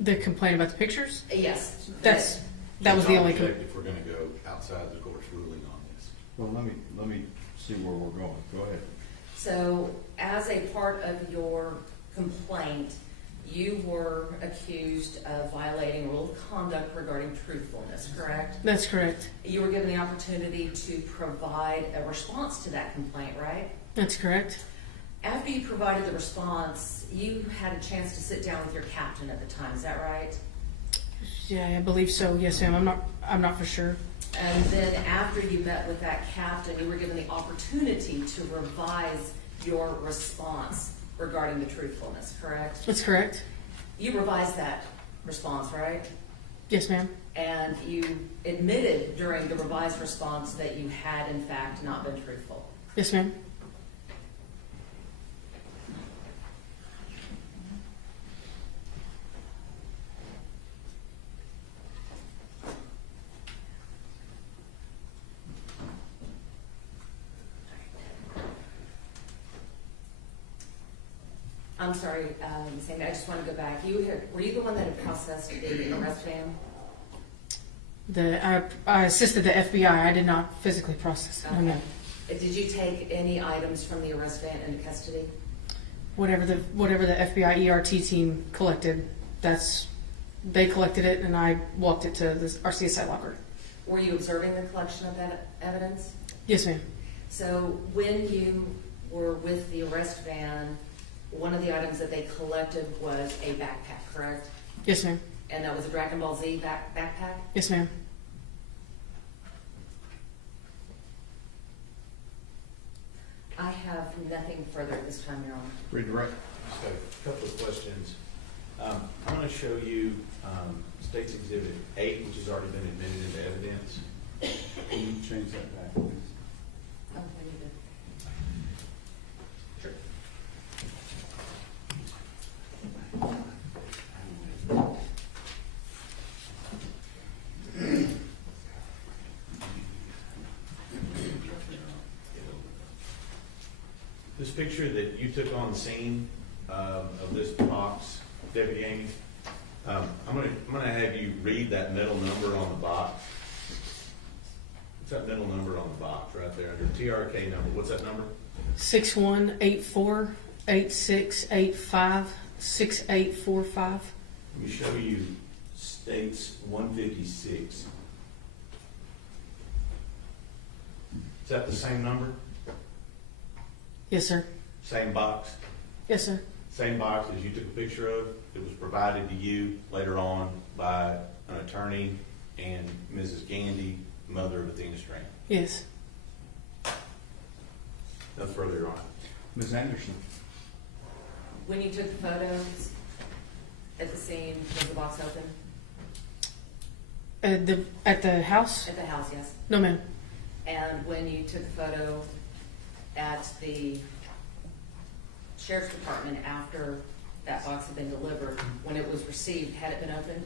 The complaint about the pictures? Yes. That was the only. Object if we're gonna go outside the court's ruling on this. Well, let me see where we're going. Go ahead. So as a part of your complaint, you were accused of violating rule of conduct regarding truthfulness, correct? That's correct. You were given the opportunity to provide a response to that complaint, right? That's correct. After you provided the response, you had a chance to sit down with your captain at the time, is that right? Yeah, I believe so. Yes, ma'am. I'm not for sure. And then after you met with that captain, you were given the opportunity to revise your response regarding the truthfulness, correct? That's correct. You revised that response, right? Yes, ma'am. And you admitted during the revised response that you had in fact not been truthful. Yes, ma'am. I'm sorry, Sammy, I just want to go back. Were you the one that had processed the arrest van? I assisted the FBI. I did not physically process it. No, no. Did you take any items from the arrest van into custody? Whatever the FBI ERT team collected, they collected it, and I walked it to our CSI locker. Were you observing the collection of that evidence? Yes, ma'am. So when you were with the arrest van, one of the items that they collected was a backpack, correct? Yes, ma'am. And that was a Dragon Ball Z backpack? Yes, ma'am. I have nothing further at this time, Your Honor. Redirect. So, a couple of questions. I'm going to show you State's Exhibit 8, which has already been admitted into evidence. Can you change that back, please? Oh, I need to. Sure. This picture that you took on the scene of this box, Deputy Amey, I'm gonna have you read that middle number on the box. What's that middle number on the box right there under TRK number? What's that number? 618486856845. Let me show you State's 156. Is that the same number? Yes, sir. Same box? Yes, sir. Same box as you took a picture of? It was provided to you later on by an attorney and Mrs. Gandy, mother of Athena Strand. Yes. Nothing further, Your Honor. Ms. Anderson? When you took the photos at the scene, was the box open? At the house? At the house, yes. No, ma'am. And when you took the photo at the sheriff's department after that box had been delivered, when it was received, had it been opened?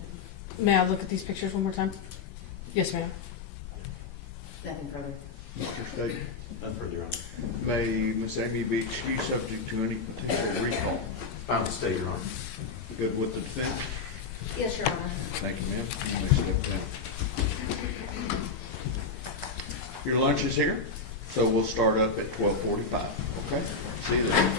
May I look at these pictures one more time? Yes, ma'am. Nothing further. Mr. State, Nothing further, Your Honor. may Ms. Amey be excused subject to any potential recall? Final state, Your Honor. Good with the defense? Yes, Your Honor. Thank you, ma'am. You may step down. Your lunch is here, so we'll start up at 12:45, okay? See you then.